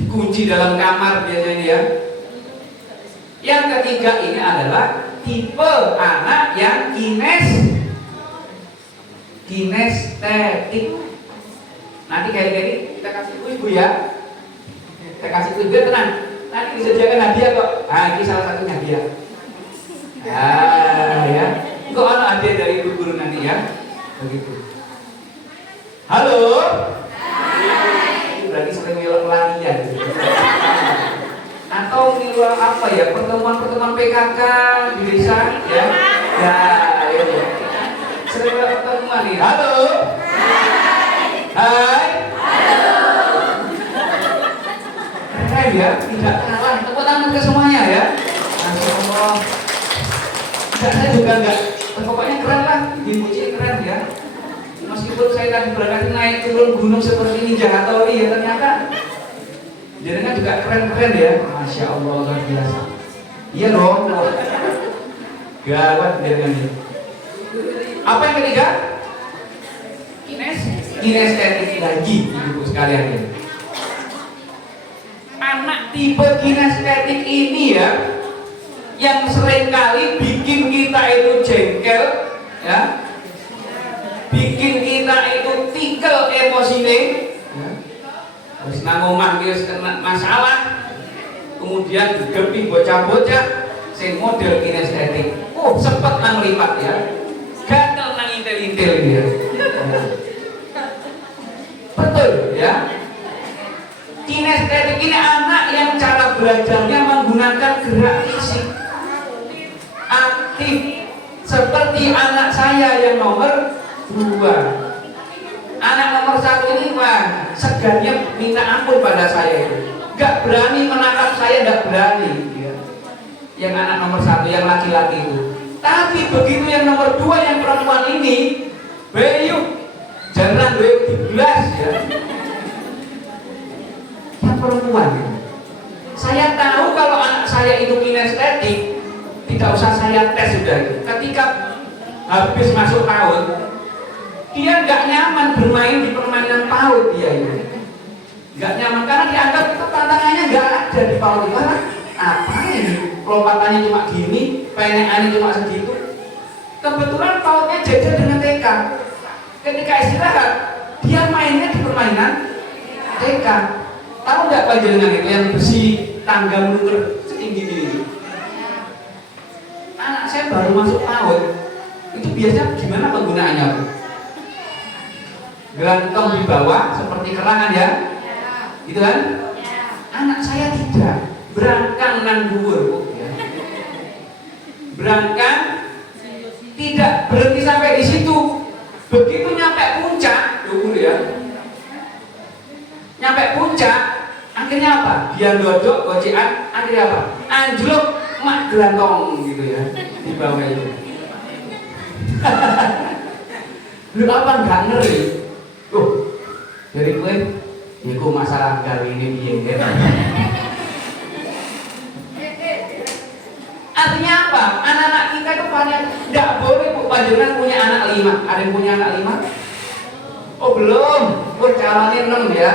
dikunci dalam kamar biasanya ya. Yang ketiga ini adalah tipe anak yang kinestetik. Nanti kayak gini kita kasih ibu ya, kita kasih ibu biar tenang. Nanti disediakan hadiah kok. Nah ini salah satunya hadiah. Ya. Kok anak hadiah dari ibu guru nanti ya, begitu. Halo. Hai. Ini berarti sering ngelak larian. Atau ngelak apa ya? pertemuan-pertemuan PKK di desa ya. Ya, ya. Sering pertemuan nih. Halo. Hai. Keren ya, tidak kalah. Tepuk tangan ke semuanya ya. Masya Allah. Tidak, saya juga enggak. Pokoknya keren lah, dipuji keren ya. Meskipun saya tadi berangkat naik turun gunung seperti Ninja Hattori ya, ternyata jadinya juga keren-keren ya. Masya Allah, luar biasa. Iya dong. Gawat jadinya ini. Apa yang ketiga? Kinestetik lagi, ibu sekalian ya. Anak tipe kinestetik ini ya, yang seringkali bikin kita itu jengkel ya, bikin kita itu tikel emosine ya. Terus nangomah wis kena masalah, kemudian gepi bocah-bocah sing model kinestetik. Oh, sepet nang lipat ya, gatel nang intel-intel dia. Betul ya. Kinestetik ini anak yang cara belajarnya menggunakan gerak fisik aktif, seperti anak saya yang nomor 2. Anak nomor 1 ini wah, segannya minta ampun pada saya itu. Gak berani menangkap saya, gak berani ya. Yang anak nomor 1, yang laki-laki itu. Tapi begitu yang nomor 2, yang perempuan ini, Bayu, jangan Bayu 17 ya. Yang perempuan ya. Saya tahu kalau anak saya itu kinestetik, tidak usah saya tes sudah. Ketika habis masuk PAUD, dia nggak nyaman bermain di permainan PAUD dia ini. Nggak nyaman karena dianggap itu tantangannya nggak ada di PAUD. Mana? Apa ini? Lompatannya cuma gini, penyekannya cuma segitu. Kebetulan PAUD-nya jajar dengan TK. Ketika istirahat, dia mainnya di permainan TK. Tahu nggak panjenengan itu yang besi tangga melur setinggi ini? Anak saya baru masuk PAUD, itu biasanya gimana penggunaannya? Gantung di bawah seperti kerangan ya, gitu kan? Anak saya tidak, berangkang nang dhuwur, berangkang tidak berhenti sampai di situ. Begitu nyampe puncak, dulu ya, nyampe puncak, akhirnya apa? Dia dodok, gocekan, akhirnya apa? Anjlok, mak gelantong gitu ya di bawah itu. Lu apa nggak ngeri? Jadi gue, itu masalah kali ini biar. Artinya apa? Anak-anak kita itu banyak. Nggak boleh bu panjenengan punya anak 5. Ada yang punya anak 5? Oh belum. Oh calonnya 6 ya.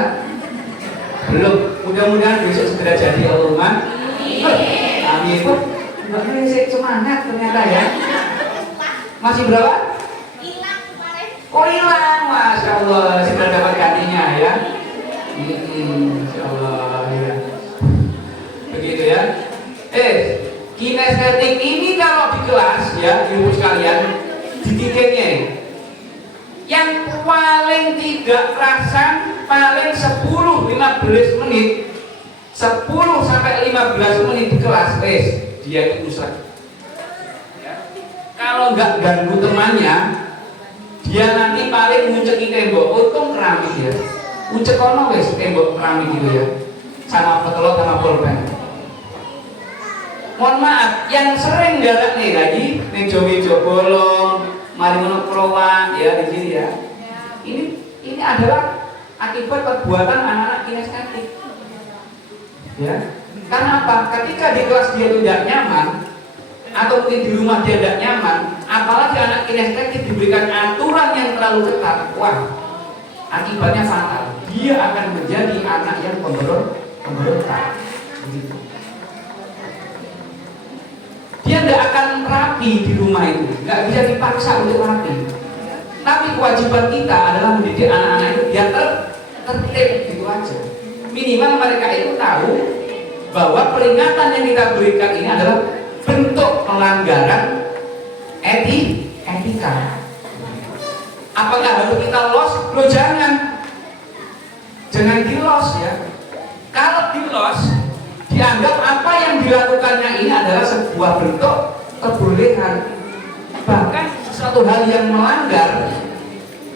Belum. Mudah-mudahan besok segera jadi Allahumma. Amin. Mbak Nuri semangat ternyata ya. Masih berapa? Hilang kemarin. Oh hilang, masya Allah. Segera dapat gantinya ya. Masya Allah ya. Begitu ya. Kinestetik ini kalau di kelas ya, ibu sekalian, didikannya yang paling tidak kerasan, paling 10-15 menit, 10 sampai 15 menit di kelas dia itu usah. Kalau nggak ganggu temannya, dia nanti paling ngunceki tembok, untung keramik ya, uncek kono wes tembok keramik gitu ya, sama petelot sama pulpen. Mohon maaf, yang sering galak nih lagi meja-meja bolong, mari menokrowan ya di sini ya. Ini adalah akibat perbuatan anak-anak kinestetik. Ya, karena apa? Ketika di kelas dia tidak nyaman, atau mungkin di rumah dia tidak nyaman, apalagi anak kinestetik diberikan aturan yang terlalu ketat, wah, akibatnya fatal. Dia akan menjadi anak yang pemberontak. Begitu. Dia tidak akan rapi di rumah itu, nggak bisa dipaksa untuk rapi. Tapi kewajiban kita adalah mendidik anak-anak itu biar tertib gitu aja. Minimal mereka itu tahu bahwa peringatan yang kita berikan ini adalah bentuk pelanggaran etika. Apakah harus kita los? Lo jangan di los ya. Kalau di los dianggap apa yang dilakukannya ini adalah sebuah bentuk kebolehan. Bahkan sesuatu hal yang melanggar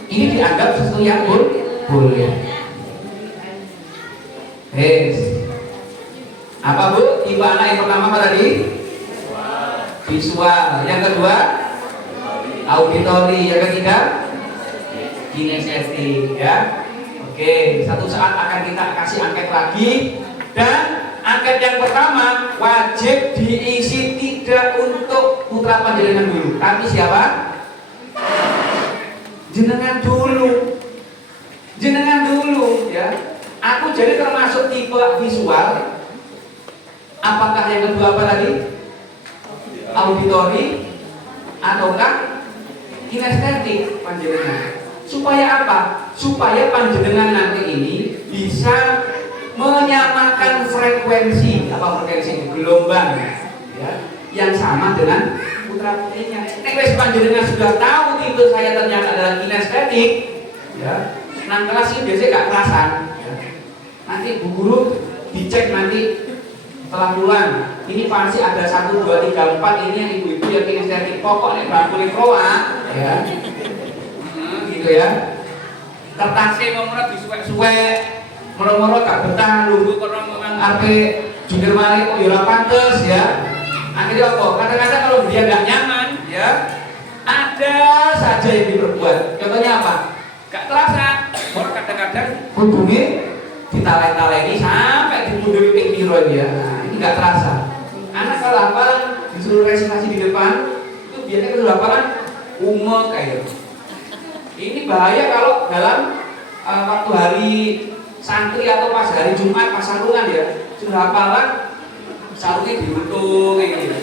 ini dianggap sesuatu yang boleh. Apa Bu? Tipe anak yang pertama apa tadi? Visual. Yang kedua auditori. Yang ketiga kinestetik, ya. Oke, satu saat akan kita kasih angket lagi, dan angket yang pertama wajib diisi tidak untuk putra panjenengan dulu, tapi siapa? Jenengan dulu. Jenengan dulu, ya. Aku jadi termasuk tipe visual. Apakah yang kedua apa tadi? Auditori ataukah kinestetik panjenengan? Supaya apa? Supaya panjenengan nanti ini bisa menyamakan frekuensi, apa frekuensi gelombang, ya, yang sama dengan putra putrinya. Nek panjenengan sudah tahu tipe saya ternyata adalah kinestetik, ya, nang kelas ini biasanya gak kerasan, ya. Nanti bu guru dicek nanti setelah pulang, ini pasti ada 1, 2, 3, 4 ini yang ibu-ibu yang kinestetik, pokoknya bangkunya proa, ya, gitu ya. Kertasnya ngomongnya disuwek-suwek, moro-moro gak betah, lungguh karena ngomong ape jungkir balik kok ya pantes, ya. Akhirnya apa? Kadang-kadang kalau dia gak nyaman, ya, ada saja yang diperbuat. Contohnya apa? Gak terasa, kadang-kadang hubungi ditalai-talai sampai dibunduri ping piro dia. Nah, ini gak terasa. Anak kalau hafalan disuruh resitasi di depan, itu biasanya kalau hafalan umum kayak gitu. Ini bahaya kalau dalam waktu hari santri atau pas hari Jumat, pas sarungan, ya, sudah hafalan sarungnya diuntung kayak gitu.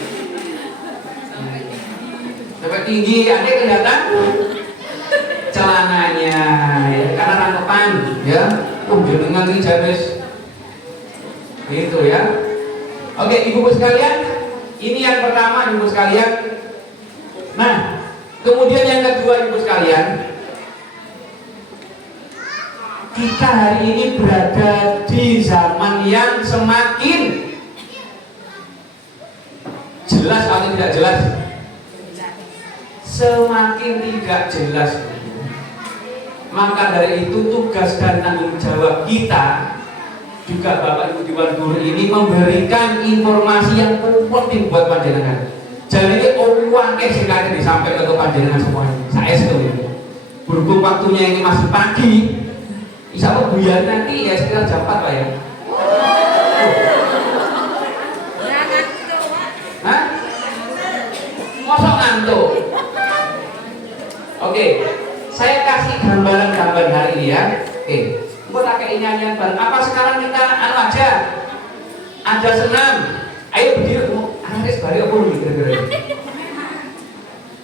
Sampai tinggi, ada kelihatan celananya, ya, karena rangkepan, ya. Jenengan ini jabes gitu, ya. Oke, ibu-ibu sekalian, ini yang pertama, ibu sekalian. Nah, kemudian yang kedua, ibu sekalian, kita hari ini berada di zaman yang semakin jelas atau tidak jelas? Semakin tidak jelas. Maka dari itu tugas dan tanggung jawab kita juga Bapak Ibu Dewan Guru ini memberikan informasi yang penting buat panjenengan. Jadi ini uang sekali disampaikan ke panjenengan semuanya. Saya setuju. Berhubung waktunya ini masih pagi, insya Allah buyar nanti ya sekitar jam 4 Pak, ya. Hah? Mosok ngantuk. Oke. Saya kasih gambaran-gambaran hari ini, ya. Oke, gue pakai nyanyian bareng. Apa sekarang kita anu aja? Ada senam. Ayo berdiri. Anak bari apa nih kira-kira?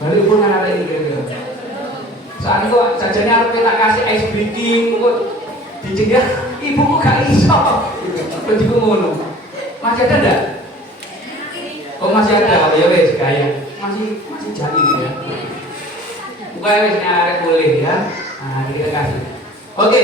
Bari pun anak ini kira-kira. Soalnya kok jajannya harus kita kasih ice breaking, kok dicegah. Ibu kok gak iso. Begitu ngono. Masih ada enggak? Oh masih ada. Oh ya wes gaya. Masih jadi ya. Bukan wes nyarek boleh, ya. Nah, kita kasih. Oke.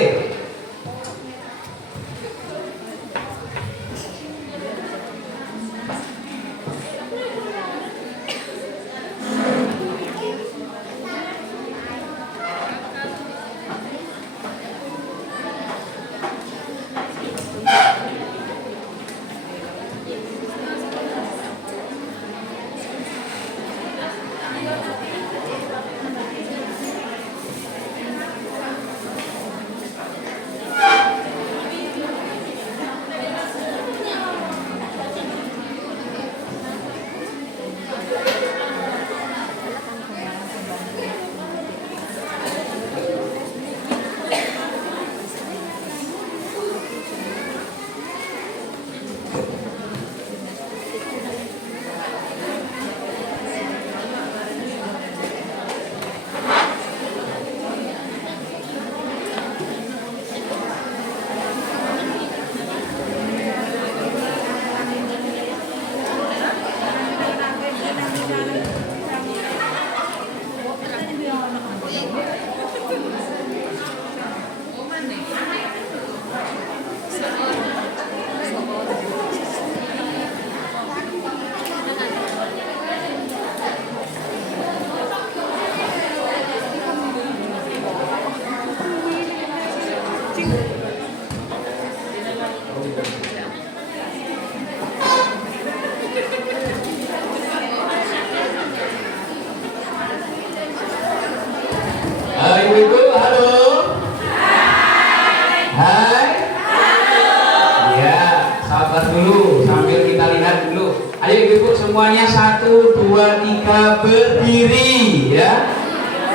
semuanya 1, 2, 3 berdiri ya.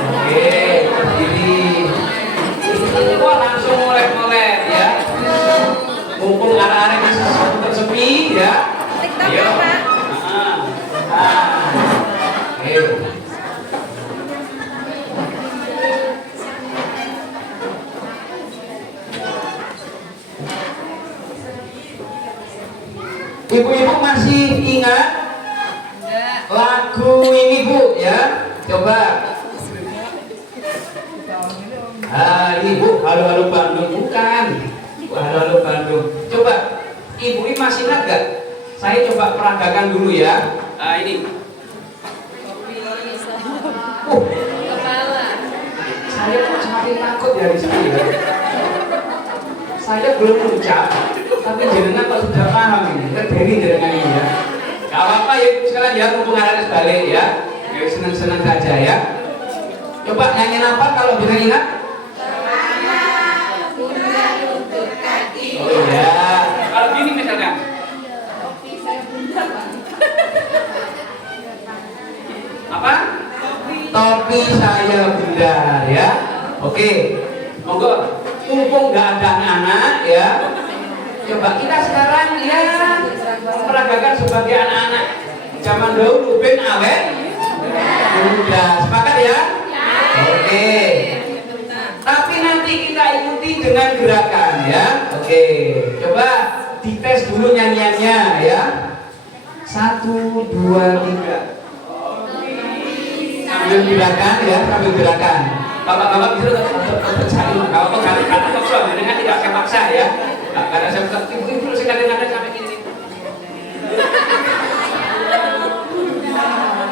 Oke, berdiri. Wah, langsung molek-molek ya. Kumpul arah-arah yang sepi ya. Ayo. Ayo. Ibu-ibu masih ingat lagu ini Bu ya? Coba. Ini Bu, Halo-Halo Bandung bukan. Halo-Halo Bandung. Coba, ibu ini masih ingat gak? Saya coba peragakan dulu ya. Ini. Saya kok semakin takut ya di sini ya. Saya belum ucap, tapi jenengan kok sudah paham ini. Terdiri jenengan ini ya. Gak apa-apa ya, sekarang ya mumpung harus balik ya. Ya senang-senang saja ya. Coba nyanyi apa kalau bisa ingat? Oh ya, kalau gini misalnya. Apa? Topi saya bundar ya. Oke, monggo. Mumpung nggak ada anak-anak ya, coba kita sekarang ya memperagakan sebagai anak-anak zaman dahulu ben awet muda. Sepakat ya? Oke. Tapi nanti kita ikuti dengan gerakan ya. Oke. Coba dites dulu nyanyiannya ya. 1, 2, 3. Sambil gerakan ya, sambil gerakan. Bapak-bapak bisa tercari, kalau kata paksa, dengan tidak saya paksa ya. Karena saya ibu saya kadang-kadang sampai gini.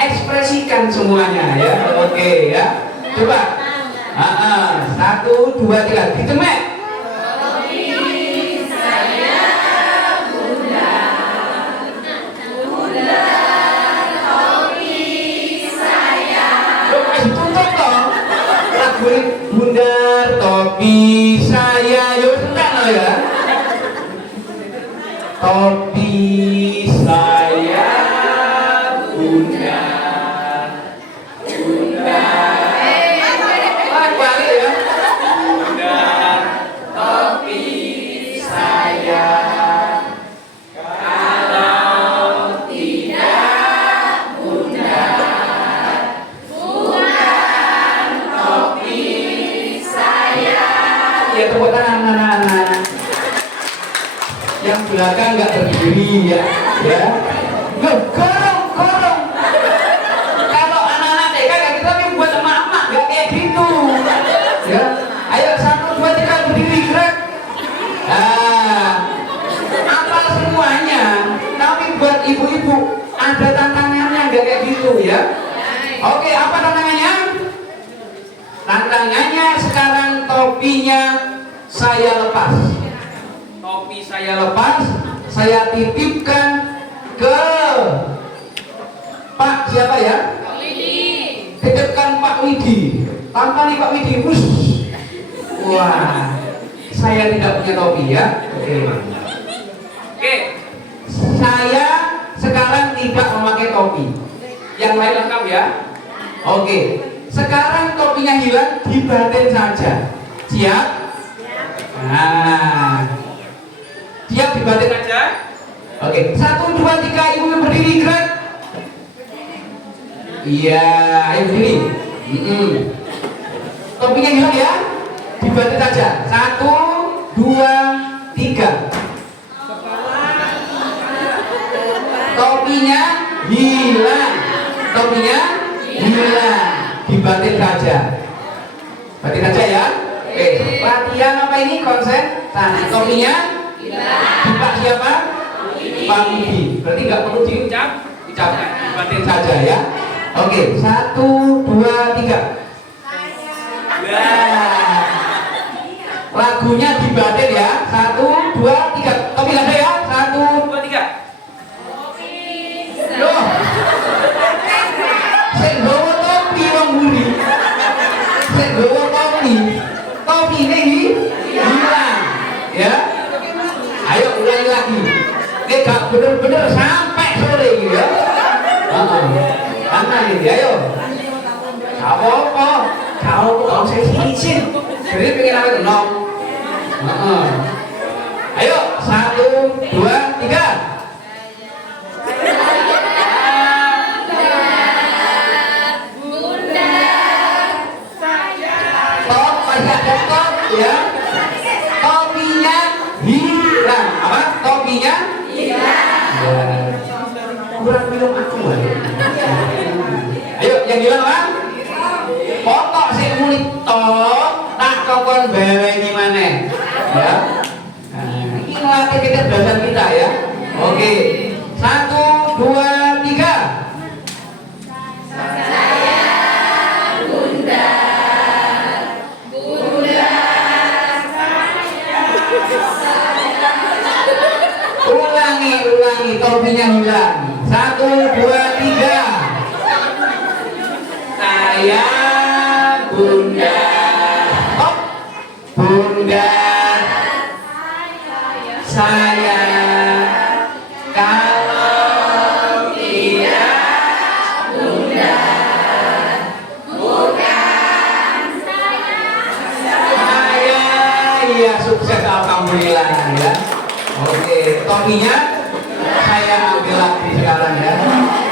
Ekspresikan semuanya ya, oke ya. Coba, 1, 2, 3, ditemek. Bundar topi saya yaudah lo ya. Topi saya bundar bundar balik ya. Bundar topi saya kalau tidak bundar bukan topi ya. Tepuk tangan anak-anak yang belakang nggak berdiri ya, gorong kalau anak-anak TK kayak gitu, tapi buat emak-emak nggak kayak gitu ya. Ayo 1, 2, 3 berdiri gerak. Apal semuanya, tapi buat ibu-ibu ada tantangannya nggak kayak gitu ya. Oke, apa tantangannya? Tantangannya sekarang topinya saya lepas. Topi saya lepas, saya titipkan ke Pak siapa ya? Pak Widi. Titipkan Pak Widi. Tampani Pak Widi. Wah, saya tidak punya topi ya. Oke. Saya sekarang tidak memakai topi. Yang lain lengkap ya. Oke. Sekarang topinya hilang, dibatin saja. Siap? Nah, siap dibatin aja. Oke, 1, 2, 3 ibu berdiri gerak. Iya, ayo berdiri. Topinya hilang ya, dibatin saja. 1, 2, 3. Topinya hilang. Topinya hilang. Dibatin saja. Batin aja ya. Oke, latihan apa ini konsen? Nah, topinya Pak siapa? Pak Widi. Berarti nggak perlu diucapkan, dibatin saja ya. Oke, 1, 2, 3. Nah, lagunya dibatin ya. 1, 2, 3. Topi ada ya. 1, 2, 3. Loh, saya bawa topi wong buri. Saya bawa topi. Topi ini hilang, ya. Ayo ulangi lagi. Ini gak bener-bener sampai sore ya. Kanan ini, ayo. Apa-apa, kau saya izin. Jadi pengen apa itu? No. Ayo, 1, 2, 3. Top, masih ada top ya. Topinya hilang. Apa? Topinya hilang. Kurang minum aku ya. Ayo, yang hilang apa? Pokok sih muni top, tak kokon bawa ini mana? Ya. Ini ngelatih kecerdasan kita ya. Oke, 1, 2, 3. Ulangi, topinya hilang. 1, 2, 3. Saya bunda. Oh, bunda. Saya kalau tidak bunda, bukan saya. Iya, sukses alhamdulillah ya. Oke, topinya saya ambil lagi sekarang ya.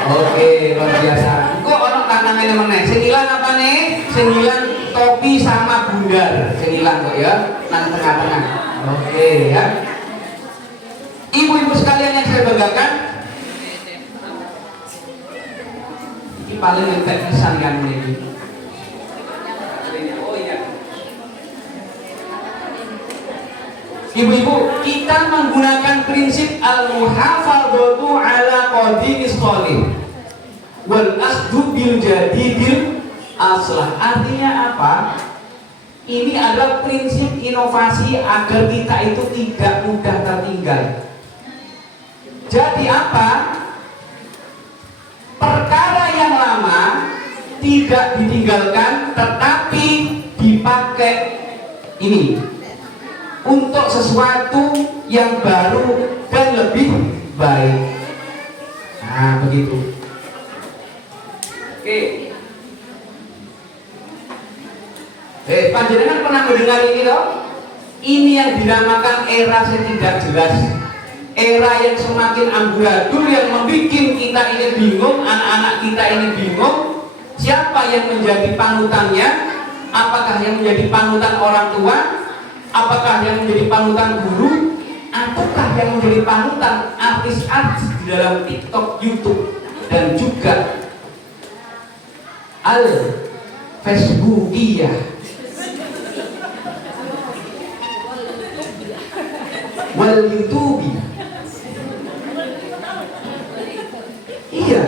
Oke, luar biasa. Kok orang tantangannya meneh? Senilan apa nih? Senilan topi sama bundar. Senilan kok ya. Nang tengah-tengah. Oke ya. Ibu-ibu sekalian yang saya banggakan, ini paling entek pisan kan ini. Oh iya. Ibu-ibu, kita menggunakan prinsip al-muhafadzatu ala qadimis sholih wal akhdhu bil jadidil aslah. Artinya apa? Ini adalah prinsip inovasi agar kita itu tidak mudah tertinggal. Jadi apa? Perkara yang lama tidak ditinggalkan, tetapi dipakai ini untuk sesuatu yang baru dan lebih baik. Nah, begitu. Oke. Panjenengan pernah mendengar ini loh? Ini yang dinamakan era yang tidak jelas. Era yang semakin amburadul, yang membuat kita ini bingung, anak-anak kita ini bingung. Siapa yang menjadi panutannya? Apakah yang menjadi panutan orang tua? Apakah yang menjadi panutan guru? Ataukah yang menjadi panutan artis-artis di dalam TikTok, YouTube, dan juga Facebookiyah, wal YouTube? Iya.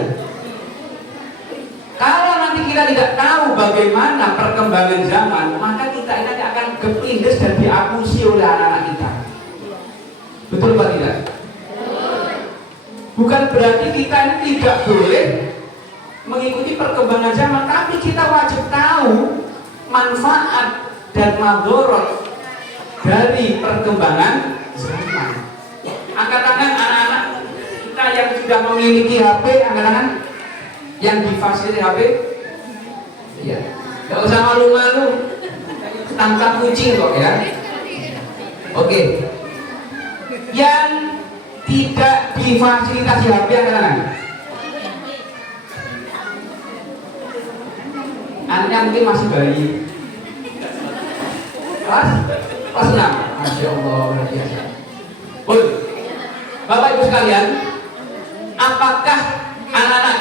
Kalau nanti kita tidak tahu bagaimana perkembangan zaman, maka kita ini akan kepelindes dan diakusi oleh anak-anak kita. Betul apa tidak? Bukan berarti kita ini tidak boleh mengikuti perkembangan zaman, tapi kita wajib tahu manfaat dan madorot dari perkembangan zaman. Angkat tangan anak-anak kita yang sudah memiliki HP, angkat tangan yang difasilitasi HP. Iya, gak usah malu-malu, tangkap kucing kok ya. Oke. Yang tidak difasilitasi HP, angkat tangan. Anaknya mungkin masih bayi. Kelas 6. Masya Allah, luar biasa. Bapak Ibu sekalian, apakah anak-anak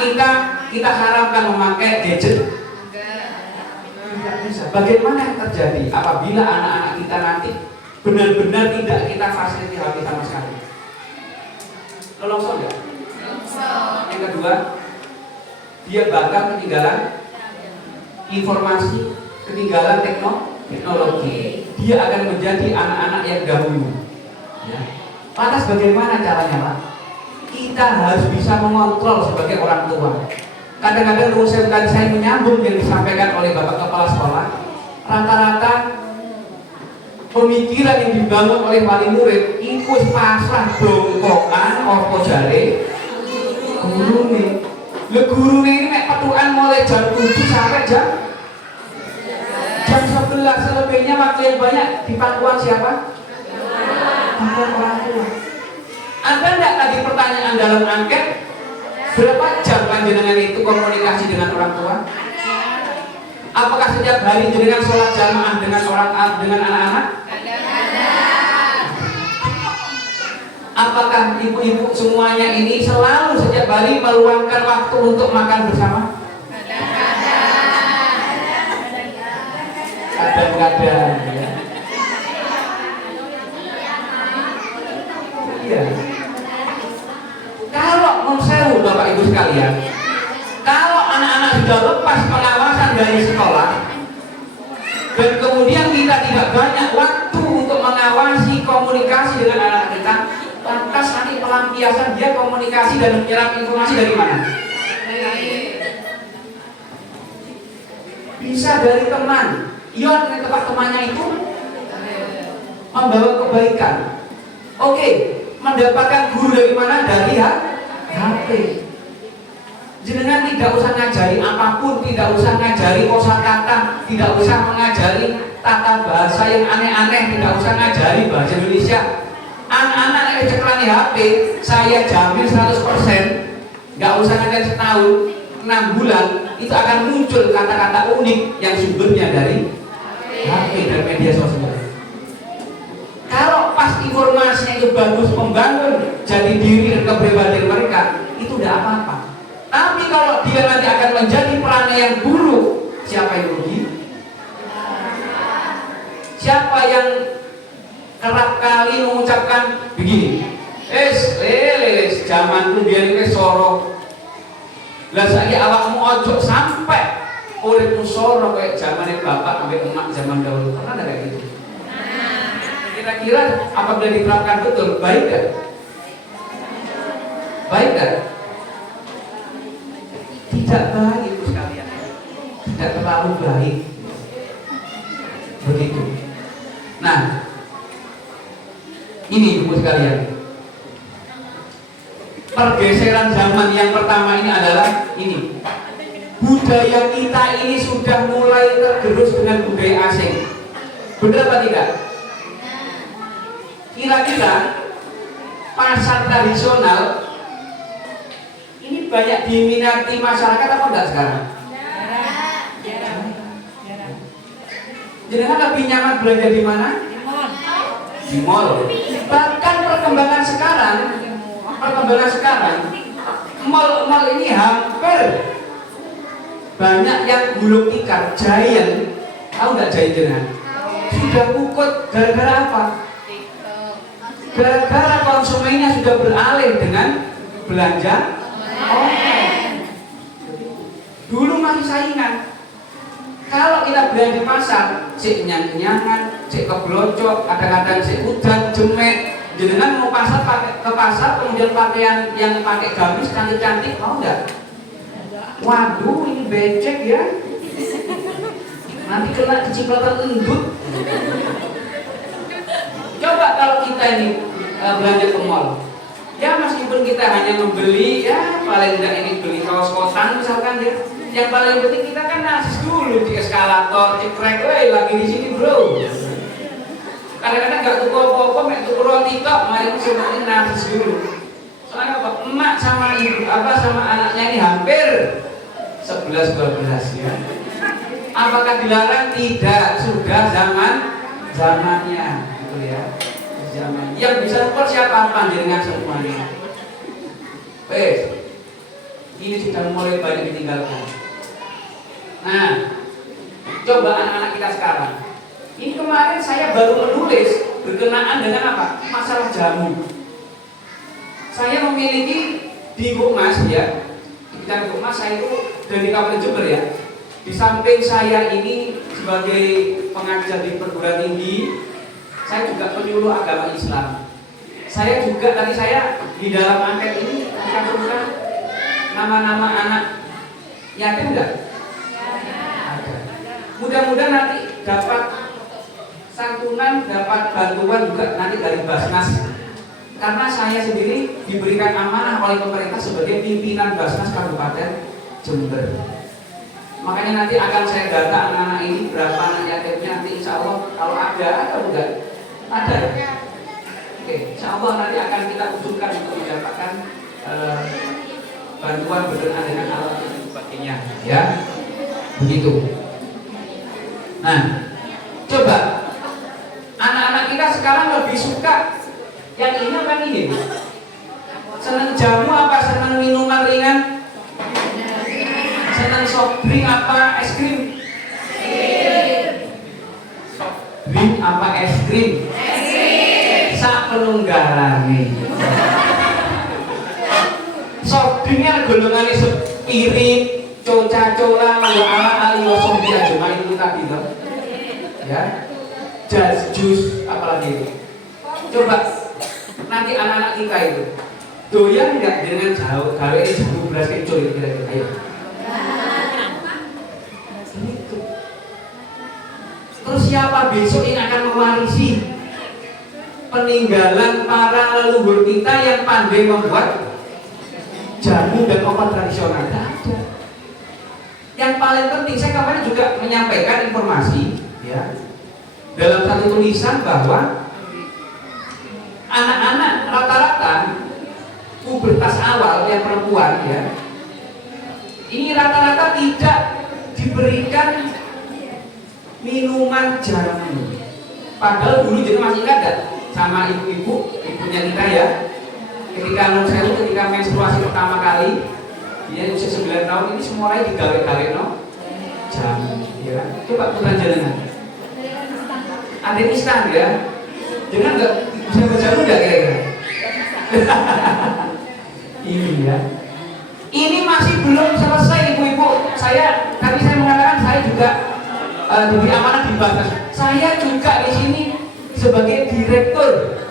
kita haramkan memakai gadget? Tidak bisa. Bagaimana yang terjadi apabila anak-anak kita nanti benar-benar tidak kita fasilitasi HP sama sekali? Longsor ya? Yang kedua, dia bakal ketinggalan informasi, ketinggalan teknologi. Dia akan menjadi anak-anak yang dahulu. Ya. Lantas bagaimana caranya, Pak? Kita harus bisa mengontrol sebagai orang tua. Kadang-kadang rumus tadi saya menyambung yang disampaikan oleh Bapak Kepala Sekolah. Rata-rata pemikiran yang dibangun oleh wali murid ikut pasrah dongkokan opo jare guru nih. Le guru ini mek petukan mulai jam 7 sampai jam 11. Selebihnya waktu yang banyak di pangkuan siapa? Pangkuan orang tua. Ada enggak tadi pertanyaan dalam angket? Berapa jam panjenengan itu komunikasi dengan orang tua? Apakah setiap hari jenengan sholat jamaah dengan anak-anak? Apakah ibu-ibu semuanya ini selalu setiap hari meluangkan waktu untuk makan bersama? Kadang-kadang ya. Iya. Kalau menurut Bapak Ibu sekalian, kalau anak-anak sudah lepas pengawasan dari sekolah dan kemudian kita tidak banyak waktu untuk mengawasi komunikasi dengan anak kita, lantas nanti pelampiasan dia komunikasi dan menyerap informasi dari mana? Bisa dari teman. Iya, tempat temannya itu membawa kebaikan. Oke, mendapatkan guru dari mana? Dari HP. Jenengan tidak usah ngajari apapun, tidak usah ngajari kosakata, tidak usah mengajari tata bahasa yang aneh-aneh, tidak usah ngajari bahasa Indonesia. Anak-anak yang ceklani HP, saya jamin 100%, nggak usah ngajari setahun, 6 bulan, itu akan muncul kata-kata unik yang sumbernya dari HP dan media sosial. Kalau pas informasinya itu bagus, membangun jati diri dan kepribadian mereka, itu tidak apa-apa. Tapi kalau dia nanti akan menjadi perangai yang buruk, siapa yang rugi? Siapa yang kerap kali mengucapkan begini, leles zaman itu biar ini sorok. Lah saya awakmu ojo sampai uripmu sorok kayak zamannya bapak sampai emak zaman dahulu. Pernah ada kayak gitu? Kira-kira apabila diterapkan betul, baik gak? Baik gak? Tidak baik itu sekalian. Tidak terlalu baik. Begitu. Nah, ini ibu sekalian. Pergeseran zaman yang pertama ini adalah ini. Budaya kita ini sudah mulai tergerus dengan budaya asing. Benar apa tidak? Kira-kira pasar tradisional ini banyak diminati masyarakat apa enggak sekarang? Jangan lebih nyaman belanja di mana? Di mall. Bahkan perkembangan sekarang, mall ini hampir banyak yang gulung tikar, giant. Tahu nggak giant jenengan? Sudah kukut gara-gara apa? Gara-gara konsumennya sudah beralih dengan belanja online. Dulu masih saingan. Kalau kita belanja di pasar, cek kenyang-kenyangan, cek keblocok, kadang-kadang cek udan, jemek. Jenengan mau ke pasar kemudian pakaian yang pakai gamis cantik-cantik, mau nggak? Waduh, ini becek ya. Nanti kena kecipratan endut. Coba kalau kita ini belanja ke mall, ya meskipun kita hanya membeli, ya paling tidak ini beli kaos kosan misalkan ya, yang paling penting kita kan nasis dulu di eskalator, cekrek, lagi di sini bro. Kadang-kadang nggak tuku apa-apa, mek tuku roti tok, mari semuanya nasis dulu. Soalnya apa? Emak sama ibu sama anaknya ini hampir 11-12 ya. Apakah dilarang? Tidak, sudah zamannya, gitu ya. Zaman. Yang bisa ukur siapa? Panjenengan semuanya. Ini sudah mulai banyak ditinggalkan. Nah, coba anak-anak kita sekarang. Ini kemarin saya baru menulis berkenaan dengan apa? Masalah jamu. Saya memiliki di Bukmas ya. Di Bukmas saya itu dari Kabupaten Jember ya. Di samping saya ini sebagai pengajar di perguruan tinggi, saya juga penyuluh agama Islam. Saya juga tadi saya di dalam angket ini mencantumkan nama-nama anak yatim enggak? Ada. Mudah-mudahan nanti dapat santunan, dapat bantuan juga nanti dari Basnas karena saya sendiri diberikan amanah oleh pemerintah sebagai pimpinan Basnas Kabupaten Jember. Makanya nanti akan saya data anak-anak ini berapa anak yatimnya, nanti insya Allah kalau ada atau enggak ada. Oke, insya Allah nanti akan kita usulkan untuk mendapatkan bantuan berkenaan dengan alat dan sebagainya, ya, begitu. Nah, coba anak-anak kita sekarang lebih suka yang ini apa ini? Senang jamu apa senang minuman ringan? Senang soft drink apa es krim? Soft drink apa es krim? Sak penunggalane. Soft drinknya golongannya spirit, coca-cola, ala-ala, sofi aja main itu tadi loh. Ya, jus, apalagi itu. Coba nanti anak-anak kita itu doyan nggak dengan gawe ini jamu beras kencur itu kira-kira, ayo. Terus siapa besok yang akan mewarisi peninggalan para leluhur kita yang pandai membuat jamu dan obat tradisional? Tidak ada. Yang paling penting, saya kemarin juga menyampaikan informasi, ya, dalam satu tulisan bahwa anak-anak rata-rata pubertas awal yang perempuan, ya, ini rata-rata tidak diberikan minuman jamu. Padahal dulu juga masih ada sama ibunya kita, ya, ketika ketika menstruasi pertama kali, dia usia 9 tahun ini semua orang digawe-gawe no jamu, ya. Coba putar jalan. Ada instan, ya. Jangan nggak bisa berjamu nggak kira-kira? Ini, ya. Ini masih belum selesai, ibu-ibu. Tadi saya mengatakan saya juga diberi amanah di Basnas. Saya juga di sini sebagai direktur.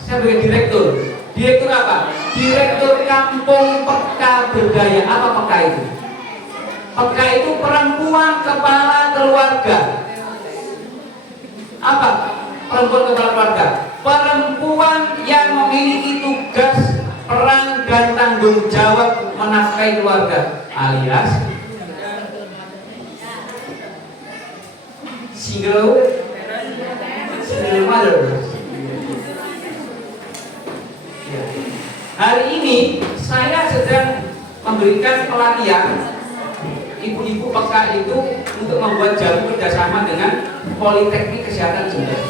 Sebagai direktur. Direktur apa? Direktur Kampung Peka Berdaya. Apa peka itu? Peka itu perempuan kepala keluarga. Apa? Perempuan kepala keluarga. Perempuan yang memiliki tugas, peran dan tanggung jawab menafkahi keluarga, alias single mother. Hari ini saya sedang memberikan pelatihan ibu-ibu peka itu untuk membuat jamu kerjasama dengan Politeknik Kesehatan Jember.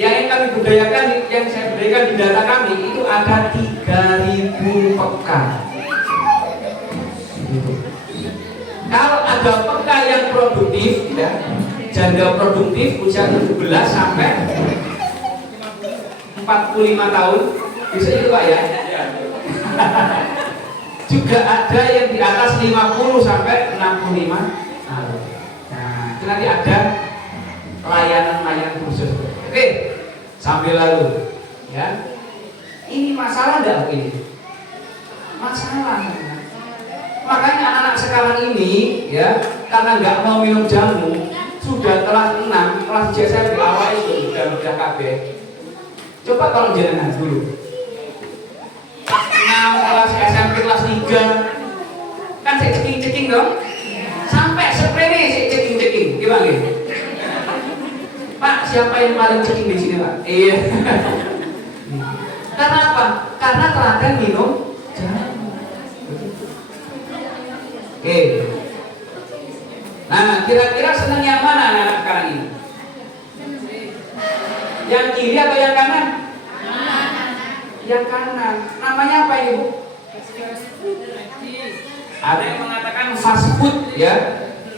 Yang kami budayakan, yang saya budayakan di data kami itu ada 3.000 peka. Kalau ada peka yang produktif, ya, janda produktif usia 17 sampai 45 tahun, bisa itu Pak, ya. Juga ada yang di atas 50 sampai 65 tahun. Nah, itu nanti ada layanan khusus. Oke, sambil lalu, ya. Ini masalah enggak ini? Masalah. Makanya anak-anak sekarang ini, ya, karena nggak mau minum jamu, sudah kelas 6, kelas saya di awal itu udah KB. Coba kalau jenengan dulu. Kelas 6, kelas SMP, kelas 3, kan saya ceking-ceking dong. Sampai sprene saya ceking-ceking, gimana gitu? Pak, siapa yang paling ceking di sini, Pak? Iya. Karena apa? Karena teladan minum jamu. Oke. Nah, kira-kira senang yang mana anak-anak sekarang ini? Yang kiri atau yang kanan? Yang kanan. Namanya apa, Ibu? Ada yang mengatakan fast food, ya.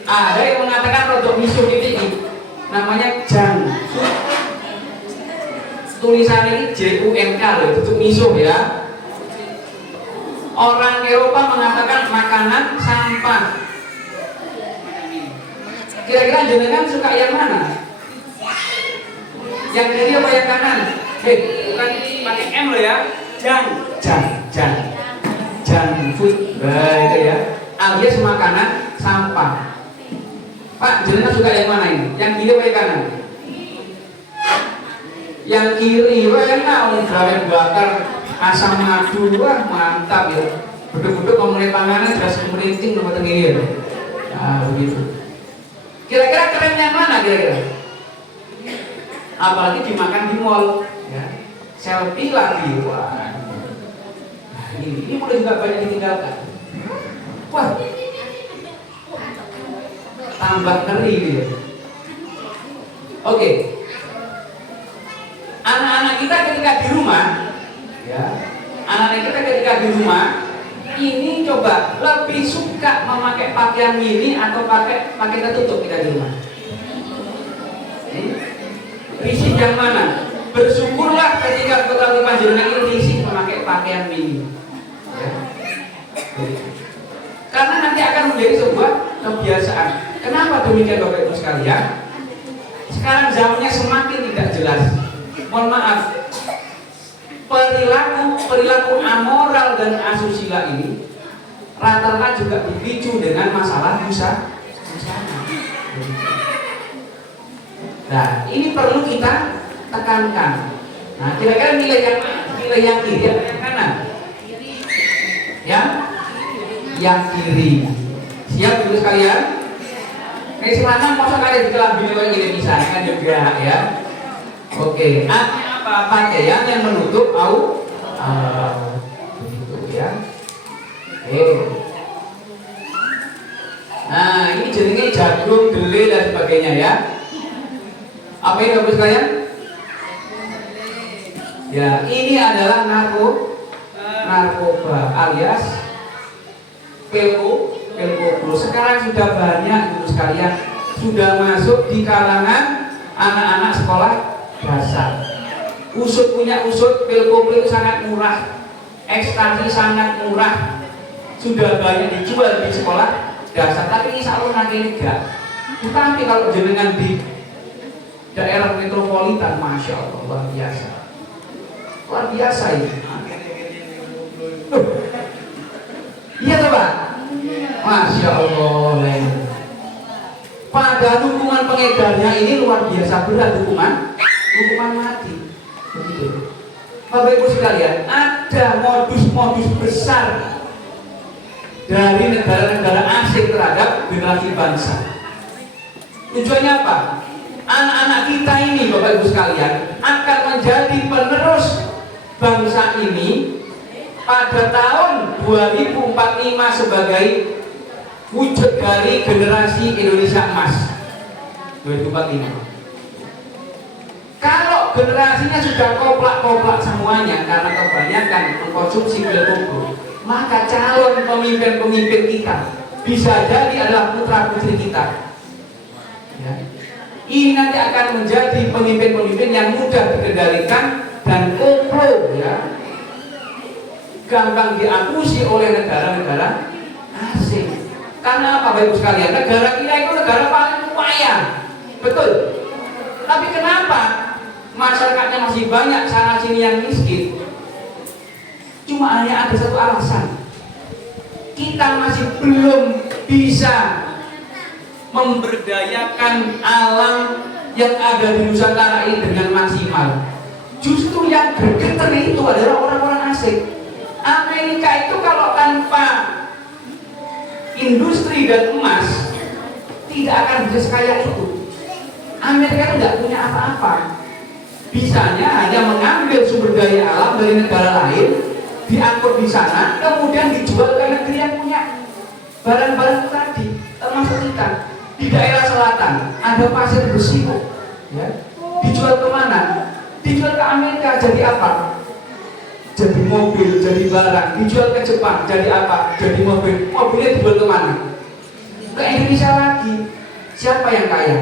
Ada yang mengatakan rodok miso titik. Namanya junk food. Tulisannya ini JUNK loh, itu miso, ya. Orang Eropa mengatakan makanan sampah. Kira-kira jenengan suka yang mana? Yang kiri apa yang kanan? Bukan pakai M loh, ya. Junk food. Nah, itu, ya. Alias makanan sampah. Pak, jenengan suka yang mana ini? Yang kiri apa yang kanan? Yang kiri enak gawe bakar asam madu, wah mantap ya. Beduk-beduk ngomongin panganan jelas merinting nomor tinggi ya. Nah begitu. Kira-kira keren yang mana kira-kira? Apalagi dimakan di mall, ya. Selfie lagi, wah. Nah, ini mulai juga banyak ditinggalkan. Wah, tambah ngeri dia. Oke. Anak-anak kita ketika di rumah, ya, anak-anak kita ketika di rumah, ini coba lebih suka memakai pakaian mini atau pakai tertutup kita di rumah. Risih yang mana? Bersyukurlah ketika kota panjenengan ini risih memakai pakaian mini. Ya. Karena nanti akan menjadi sebuah kebiasaan. Kenapa demikian Bapak Ibu sekalian? Sekarang zamannya semakin tidak jelas. Mohon maaf, perilaku amoral dan asusila ini rata-rata juga dipicu dengan masalah busana. Nah, ini perlu kita tekankan. Nah, kira-kira nilai yang kiri atau yang kanan? Yang kiri. Siap dulu sekalian? Ini selanang masa kalian dikelambin oleh ini misalnya kan juga ya. Oke, apa pakaian yang menutup begitu ya. Nah, ini jenenge jagung, dele dan sebagainya ya. Apa ini Bapak sekalian? Ya, ini adalah narkoba alias pelko. Sekarang sudah banyak Bapak sekalian sudah masuk di kalangan anak-anak sekolah dasar. Usut pelko sangat murah, ekstasi sangat murah, sudah banyak dijual di sekolah dasar. Tapi insya Allah nanti enggak. Tetapi kalau jenengan di daerah metropolitan, masya Allah luar biasa ini. Iya tuh Pak, masya Allah. Pada hukuman pengedarnya ini luar biasa berat, hukuman mati. Begitu. Bapak Ibu sekalian, ada modus-modus besar dari negara-negara asing terhadap generasi bangsa. Tujuannya apa? Anak-anak kita ini Bapak Ibu sekalian akan menjadi penerus bangsa ini pada tahun 2045 sebagai wujud dari generasi Indonesia emas 2045. Kalau generasinya sudah koplak-koplak semuanya karena kebanyakan mengkonsumsi pil kobro, maka calon pemimpin-pemimpin kita bisa jadi adalah putra-putri kita. Ya. Ini nanti akan menjadi pemimpin-pemimpin yang mudah dikendalikan dan koplo, ya, gampang diakusi oleh negara-negara asing. Karena apa Bapak Ibu sekalian? Negara kita itu negara paling kaya, betul. Tapi kenapa masyarakatnya masih banyak sana sini yang miskin? Cuma hanya ada satu alasan. Kita masih belum bisa memberdayakan alam yang ada di Nusantara ini dengan maksimal. Justru yang bergetar itu adalah orang-orang asing. Amerika itu kalau tanpa industri dan emas tidak akan bisa sekaya itu. Amerika itu tidak punya apa-apa. Bisanya hanya mengambil sumber daya alam dari negara lain, diangkut di sana, kemudian dijual ke negeri yang punya barang-barang tadi, termasuk kita. Di daerah selatan ada pasir besi kok, ya. Dijual kemana? Dijual ke Amerika jadi apa? Jadi mobil, jadi barang. Dijual ke Jepang jadi apa? Jadi mobil. Mobilnya dijual kemana? Ke Indonesia lagi. Siapa yang kaya?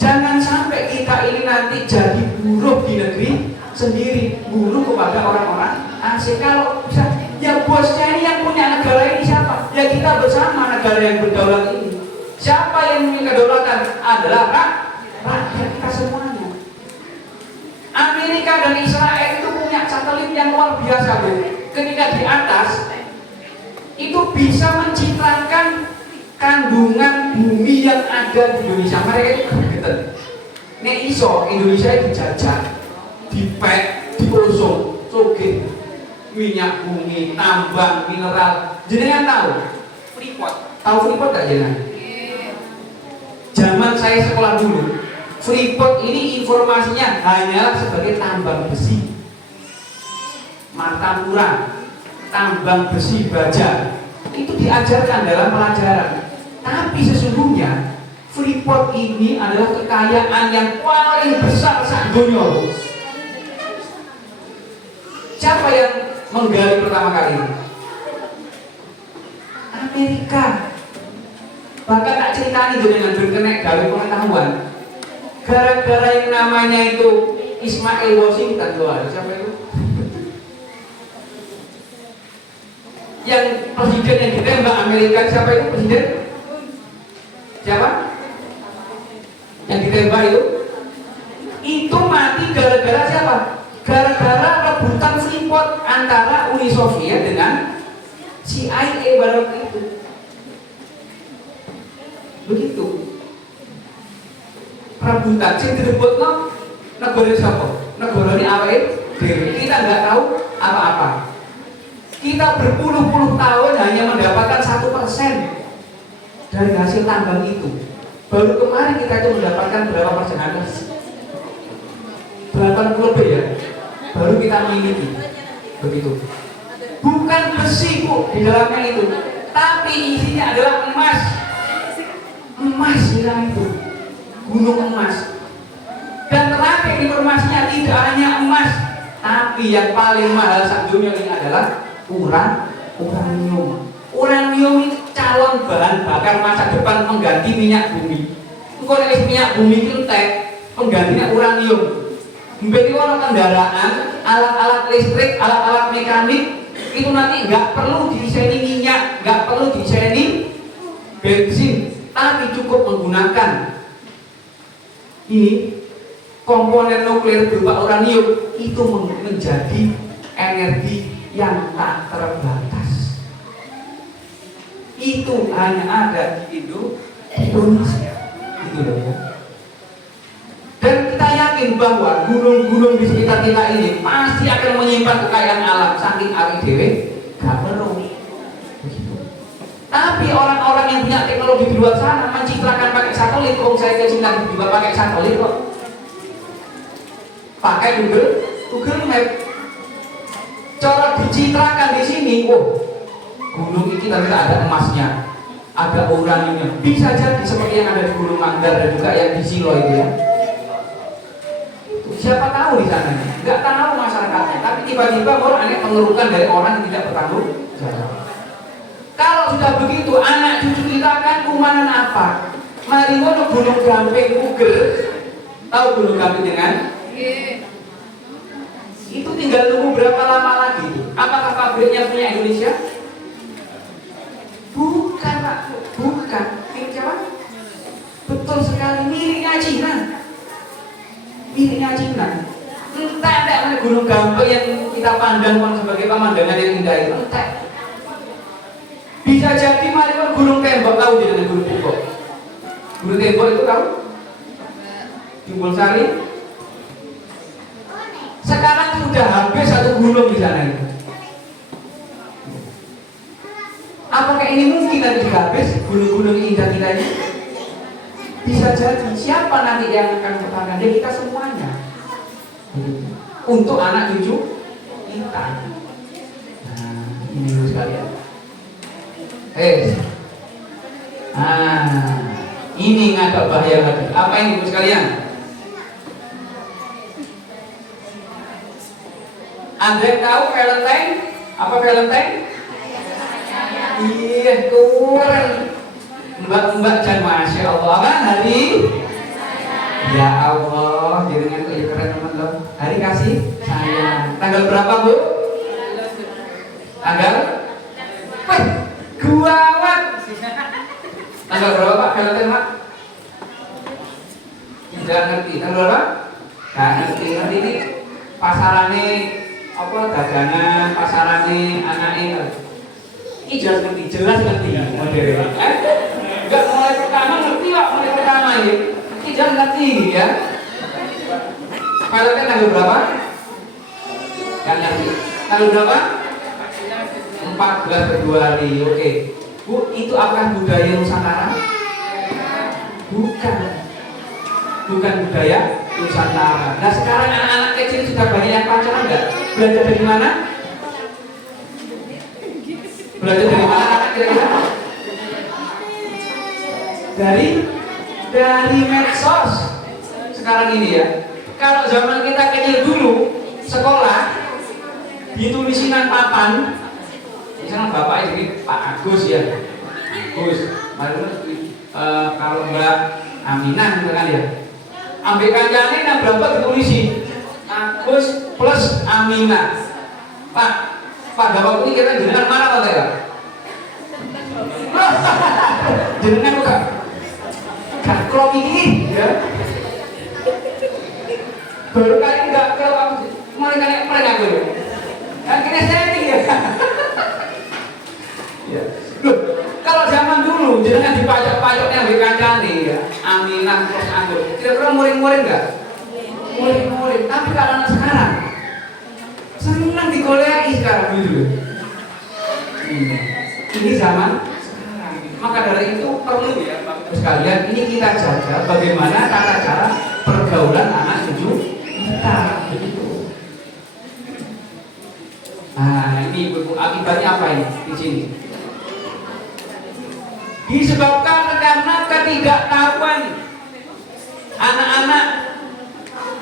Jangan sampai kita ini nanti jadi buruh di negeri sendiri, buruh kepada orang-orang asing. Kalau bisa, ya bosnya ini yang punya negara ini siapa? Ya kita bersama negara yang berdaulat ini. Siapa yang punya kedaulatan? Adalah rakyat kita semuanya. Amerika dan Israel itu punya satelit yang luar biasa, Bu. Ketika di atas itu bisa mencitrakan kandungan bumi yang ada di Indonesia. Mereka itu gregetan. nek iso Indonesia dijajah, dipek, digosok, soge, minyak bumi, tambang, mineral. Jenengan tahu? Freeport. Tahu Freeport gak jenengan? Zaman saya sekolah dulu, Freeport ini informasinya hanyalah sebagai tambang besi, Martapura, tambang besi baja. Itu diajarkan dalam pelajaran. Tapi sesungguhnya Freeport ini adalah kekayaan yang paling besar saat dunia. Siapa yang menggali pertama kali ini? Amerika. Bahkan tak ceritani dengan berkenek gawe pengetahuan. Gara-gara yang namanya itu Ismail Washington tuh ada siapa itu? Yang presiden yang ditembak Amerika siapa itu presiden? Siapa? Yang ditembak itu mati gara-gara siapa? Gara-gara rebutan Freeport antara Uni Soviet dengan CIA baru itu. Begitu. Rebutan sing direbutno negara siapa? Negara ini awake dhewe. Kita nggak tahu apa-apa. Kita berpuluh-puluh tahun hanya mendapatkan 1% dari hasil tambang itu. Baru kemarin kita itu mendapatkan berapa persen? 80 lebih ya. Baru kita miliki. Begitu. Bukan besi Bu di dalamnya itu, tapi isinya adalah emas. Emas bilang itu. Gunung emas. Dan terakhir informasinya tidak hanya emas, tapi yang paling mahal saat dunia ini adalah uranium. Uranium itu calon bahan bakar masa depan pengganti minyak bumi. Kalau minyak bumi itu entek, penggantinya uranium. Mbeki orang kendaraan, alat-alat listrik, alat-alat mekanik itu nanti nggak perlu diiseni minyak, nggak perlu diiseni bensin, tapi cukup menggunakan ini komponen nuklir berupa uranium. Itu menjadi energi yang tak terbatas. Itu hanya ada di Indonesia. Itu loh ya. Dan kita yakin bahwa gunung-gunung di sekitar kita ini pasti akan menyimpan kekayaan alam saking awake dhewe gak perlu. Tapi orang-orang yang punya teknologi di luar sana mencitrakan pakai satelit, kok saya kecintaan juga pakai satelit kok. Pakai Google Map. Cara dicitrakan di sini, gunung ini ternyata ada emasnya, ada uraniumnya. Bisa jadi seperti yang ada di Gunung Manggar dan juga yang di Silo itu ya. Siapa tahu di sana? Nggak tahu masyarakatnya. Tapi tiba-tiba orang aneh pengerukan dari orang yang tidak bertanggung jawab. Kalau sudah begitu, anak cucu kita akan kumanan apa? Mari ngono Gunung Gamping Google. Tahu Gunung Gamping dengan? Itu tinggal tunggu berapa lama lagi? Apakah pabriknya punya Indonesia? Bukan Pak, bukan. Milik siapa? Betul sekali, miliknya Cina. Miliknya Cina. Entah Gunung Gamping yang kita pandang sebagai pemandangan yang indah itu. Entah. Bisa jadi mari Gunung Tembok, tahu dengan Gunung Tembok. Gunung Tembok itu tahu? Jumbo Sari. Sekarang sudah habis satu gunung di sana itu. Apakah ini mungkin nanti habis gunung-gunung indah kita ini? Bisa jadi. Siapa nanti yang akan bertahan? Ya kita semuanya. Untuk anak cucu kita. Nah, ini dulu sekalian. Ini agak bahaya lagi. Apa ini dulu sekalian? Anda yang tahu Valentine? Apa Valentine? Iya, keren. Mbak-mbak dan Masya Allah kan hari? Ya Allah, jaringan keren teman-teman. Hari kasih sayang. Tanggal berapa Bu? Tanggal? Guawat. Tanggal berapa Pak? Valentine Pak? Tidak ngerti. Tanggal berapa? Gak ngerti. Nanti ini pasarannya apa dagangan, pasarannya anaknya. Ini jelas ngerti modelnya. Enggak mulai pertama ngerti Pak, mulai pertama ya. Ini jelas ngerti ya. Pilotnya tanggal berapa? Yang ngerti. Tanggal berapa? 14 Februari. Oke. Bu, itu apakah budaya Nusantara? Bukan. Bukan budaya Nusantara. Nah sekarang anak-anak kecil sudah banyak yang pacaran nggak? Belajar dari mana? Belajar dari mana anak kira-kira? Dari medsos. Sekarang ini ya. Kalau zaman kita kecil dulu sekolah ditulisinan papan, misalnya bapak ini Pak Agus ya, Agus, kalau Mbak Aminah gitu kan ya, ambil kancane nah berapa ditulisi Agus plus Aminah. Pada waktu ini kita jenengan mana Pak ya? Jenengan bukan? Gak klop ini ya. Baru kali ini gak klop aku. Mereka dulu. Kan kini setting ya. Ya. Loh, kalau zaman dulu jenengan dipajak-pajaknya ambil kancane ya. Aminah plus Agus. Kira-kira muring-muring enggak? Muring-muring. Tapi kalau anak sekarang senang digoleki sekarang gitu. Ini zaman sekarang. Maka dari itu perlu ya Bapak sekalian ini kita jaga bagaimana tata cara pergaulan anak cucu kita. Begitu. Nah ini akibatnya apa ini di sini? Disebabkan karena ketidaktahuan anak-anak,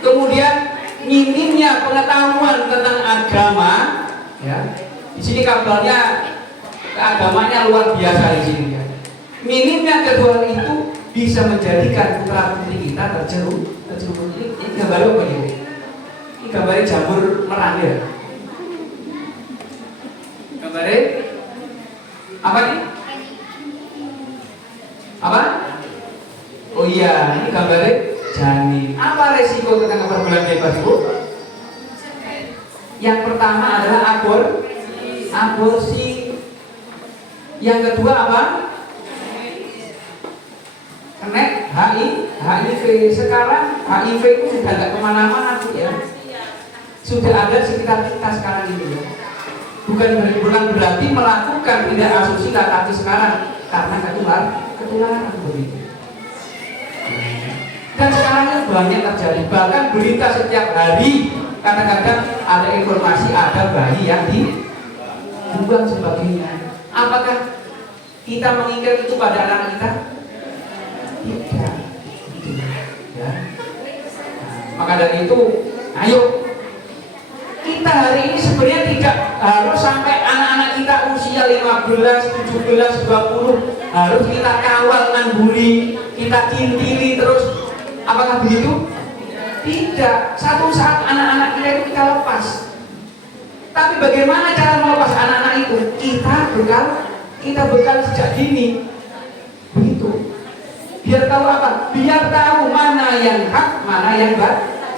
kemudian minimnya pengetahuan tentang agama, ya. Di sini kabarnya keagamannya luar biasa di sini ya. Minimnya kedua itu bisa menjadikan putra putri kita terjerumus. Ini gambar apa ini? Ini gambarnya jamur merang ya. Gambarnya apa nih? Apa? Oh iya, ini gambarnya janin. Apa resiko tentang perbulan bebas Bu? Yang pertama adalah aborsi. Yang kedua apa? Kena HIV. Sekarang HIV itu sudah tidak kemana-mana ya. Sudah ada sekitar kita sekarang ini ya. Bukan berarti melakukan tidak asusila tapi sekarang karena ketularan begitu. Dan sekarang ini banyak terjadi, bahkan berita setiap hari kadang-kadang ada informasi ada bayi yang dibuang sebagainya. Apakah kita mengingat itu pada anak kita? Tidak. Ya. Maka dari itu, ayo kita hari ini sebenarnya tidak harus sampai anak-anak kita usia 15, 17, 20 harus kita kawal nangguling, kita kintili terus. Apakah begitu? Tidak. Satu saat anak-anak kita itu kita lepas. Tapi bagaimana cara melepas anak-anak itu? Kita bekal sejak dini. Begitu. Biar tahu apa? Biar tahu mana yang hak, mana yang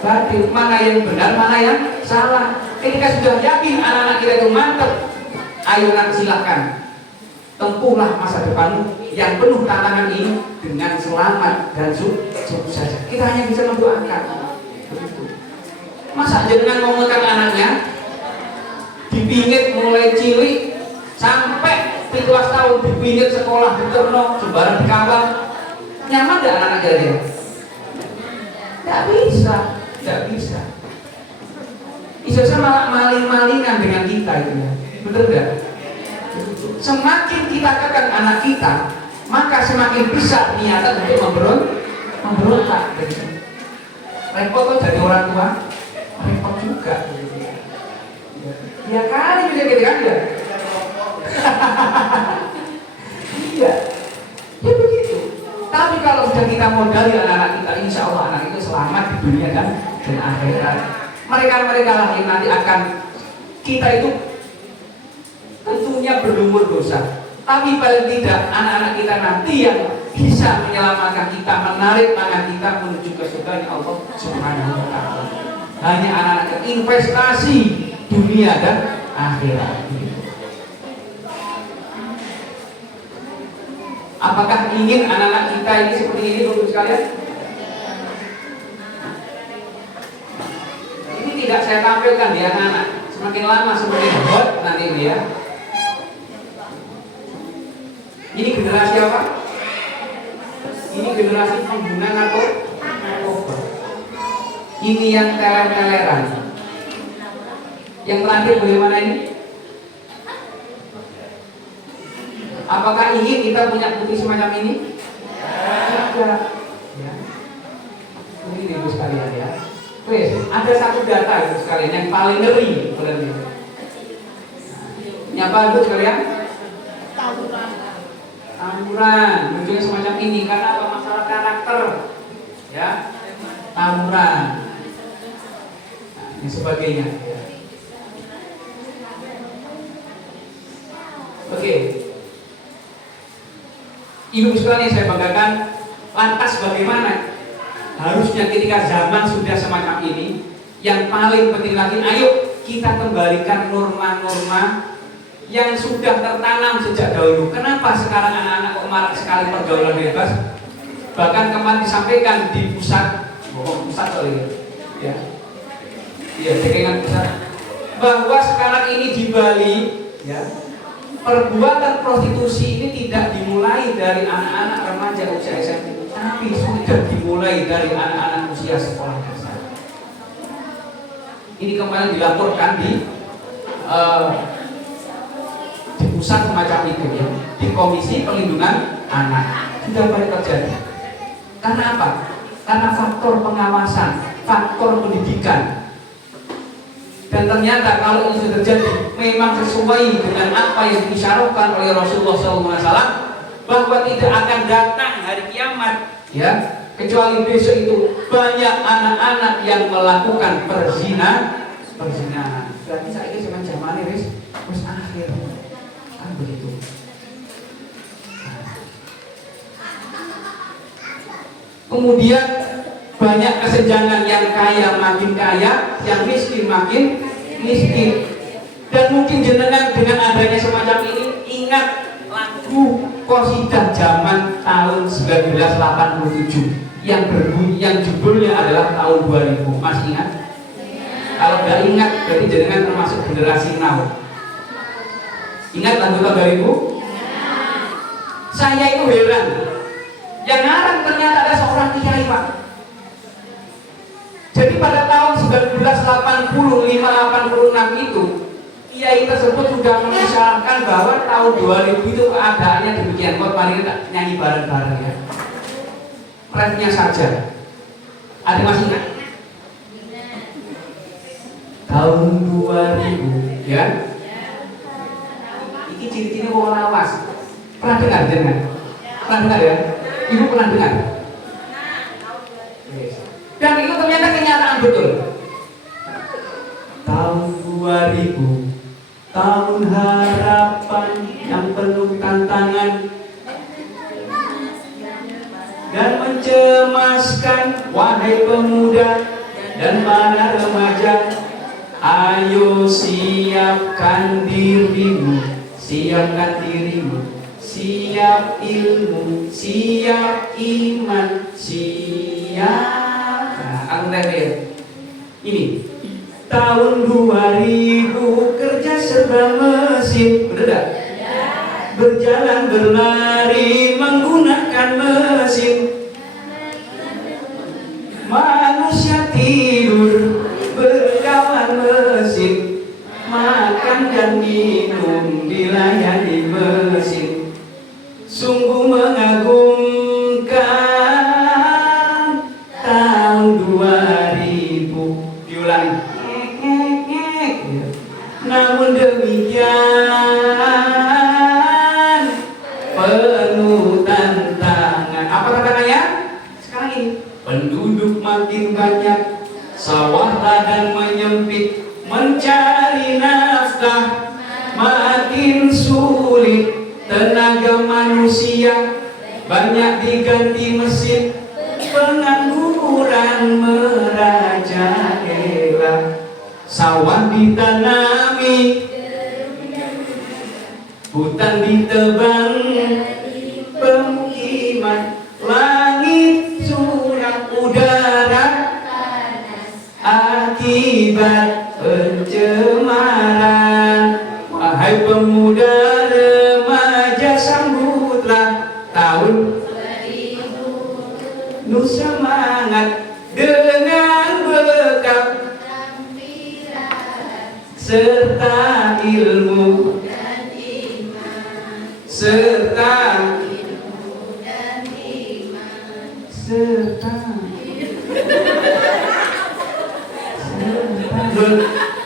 batil, mana yang benar, mana yang salah. Ketika sudah yakin anak-anak kita itu mantap, ayo nak silakan tempuhlah masa depanmu yang penuh tantangan ini dengan selamat dan sukses. Kita hanya bisa mendoakan. Begitu. Masa jenengan mau ngekang anaknya dipingit mulai cilik sampai 17 tahun dipingit sekolah di terno sembarang dikawal, nyaman tidak anak-anak kira-kira? Tidak bisa. Bisa malah maling-malingan dengan kita itu ya. Betul tidak? Semakin kita kekang anak kita, maka semakin besar niatan untuk memberontak. Repot kok jadi orang tua, repot juga. Ya kali gitu kan ya. Iya, ya begitu. Tapi kalau sudah kita modali anak-anak kita, insya Allah anak itu selamat di dunia dan akhirat. Mereka lah yang nanti akan kita itu tentunya berlumur dosa. Tapi paling tidak anak-anak kita nanti yang bisa menyelamatkan kita, menarik tangan kita menuju ke surga Allah Subhanahu wa Ta'ala. Hanya anak-anak investasi dunia dan akhirat. Apakah ingin anak-anak kita ini seperti ini, Bapak sekalian? saya tampilkan di anak-anak. Semakin lama semakin hot nanti ini ya. Ini generasi apa? Ini generasi pengguna narkoba. Ini yang teler-teleran. Yang terakhir bagaimana ini? Apakah ingin kita punya bukti semacam ini? Tidak. Ya. Ini ibu sekalian ya. Wes, ada satu data ibu sekalian yang paling ngeri berarti. Nyapa ibu sekalian? Tawuran, munculnya semacam ini karena apa? Masalah karakter, ya, tawuran, nah, dan sebagainya. Ya. Oke, ibu sekalian yang saya banggakan, lantas bagaimana? Harusnya ketika zaman sudah semacam ini, yang paling penting lagi, ayo kita kembalikan norma-norma yang sudah tertanam sejak dahulu. Kenapa sekarang anak-anak kok marak sekali pergaulan bebas? Bahkan kemarin disampaikan di pusat kali ya, iya dengan pusat, bahwa sekarang ini di Bali, ya, perbuatan prostitusi ini tidak dimulai dari anak-anak remaja usia SMP, tapi sudah dimulai dari anak-anak usia sekolah dasar. Ini kemarin dilaporkan di pusat semacam itu ya, di Komisi Perlindungan Anak sudah banyak terjadi. Karena apa? Karena faktor pengawasan, faktor pendidikan. Dan ternyata kalau ini sudah terjadi, memang sesuai dengan apa yang disyaratkan oleh Rasulullah SAW, bahwa tidak akan datang hari kiamat, ya, kecuali besok itu banyak anak-anak yang melakukan perzinahan. Berarti saya ini cuma zaman ini, terus akhir. Begitu. Kemudian banyak kesenjangan, yang kaya makin kaya, yang miskin makin miskin. Dan mungkin jenengan dengan adanya semacam ini ingat lagu qasidah zaman tahun 1987 yang berbunyi, yang judulnya adalah tahun 2000. Masih ingat? Kalau nggak ingat berarti jenengan termasuk generasi now. Ingat lagu tahun 2000? Saya itu heran. Yang ngarang ternyata ada seorang kiai, Pak. Jadi pada tahun 1985-86 itu, kiai tersebut sudah mengisyaratkan bahwa tahun 2000 itu keadaannya demikian. Kok mari kita nyanyi bareng-bareng ya. Refnya saja. Ada masih ingat? Tahun 2000, ya. Ini ciri-ciri orang lawas. Pernah dengar jangan? Pernah dengar ya? Ibu pernah dengar? Dan itu ternyata kenyataan betul. Tahun 2000, tahun harapan yang penuh tantangan dan mencemaskan, wahai pemuda dan para remaja. Ayo siapkan dirimu, siapkan dirimu, siap ilmu, siap iman, siap. Nah, aku tanya ini tahun 2000 kerja serba mesin, bener gak? Berjalan berlari menggunakan mesin. Manusia tidur berkawan mesin, makan dan minum dilayani mesin. Sungguh mengagumkan tahun 2000. Diulangi. Namun demikian penuh tantangan. Apa tantangannya? Sekarang ini penduduk makin banyak, sawah ladang menyempit, mencari nafkah makin sulit, tenaga manusia banyak diganti mesin, pengangguran merajalela. Sawah ditanami, hutan ditebang, pemukiman, langit suram, udara akibat tahun Nur semangat dengan bekal serta ilmu serta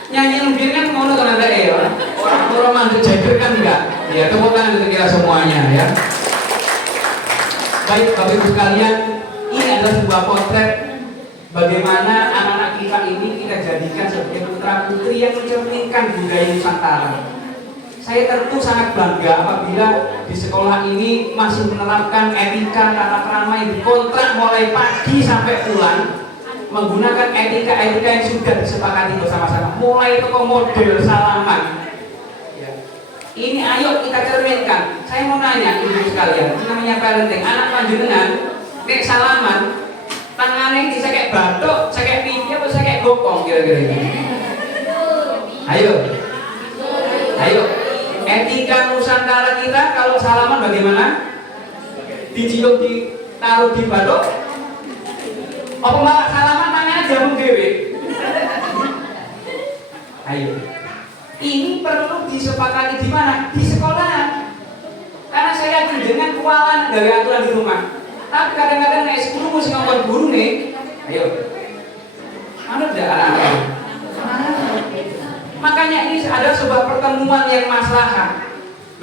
nyanyi lebih kan ngono kan ada ya orang mantu jager kan enggak ya tepuk tangan untuk kita semuanya ya. Baik Bapak Ibu sekalian, ini adalah sebuah potret bagaimana anak-anak kita ini kita jadikan sebagai putra putri yang mencerminkan budaya Nusantara. Saya tentu sangat bangga apabila di sekolah ini masih menerapkan etika tata krama yang dikontrak mulai pagi sampai pulang, menggunakan etika-etika yang sudah disepakati bersama-sama, mulai toko model salaman. Ya. Ini ayo kita cerminkan. Saya mau nanya ibu sekalian, ini namanya parenting. Anak panjenengan nek salaman, tangannya bisa kayak batuk, saya kayak pipi, atau saya kayak gopong kira-kira ini. Ayo. Etika Nusantara kita kalau salaman bagaimana? Dicium, ditaruh di batuk? Apa malah salaman tangannya jamu dewe? Ayo. Ini perlu disepakati di mana? Di sekolah. Karena saya yakin dengan kualan dari aturan di rumah. Tapi kadang-kadang naik 10 mesti ngomong guru nih. Ayo. Mana tidak anak-anak? Makanya ini ada sebuah pertemuan yang maslahat.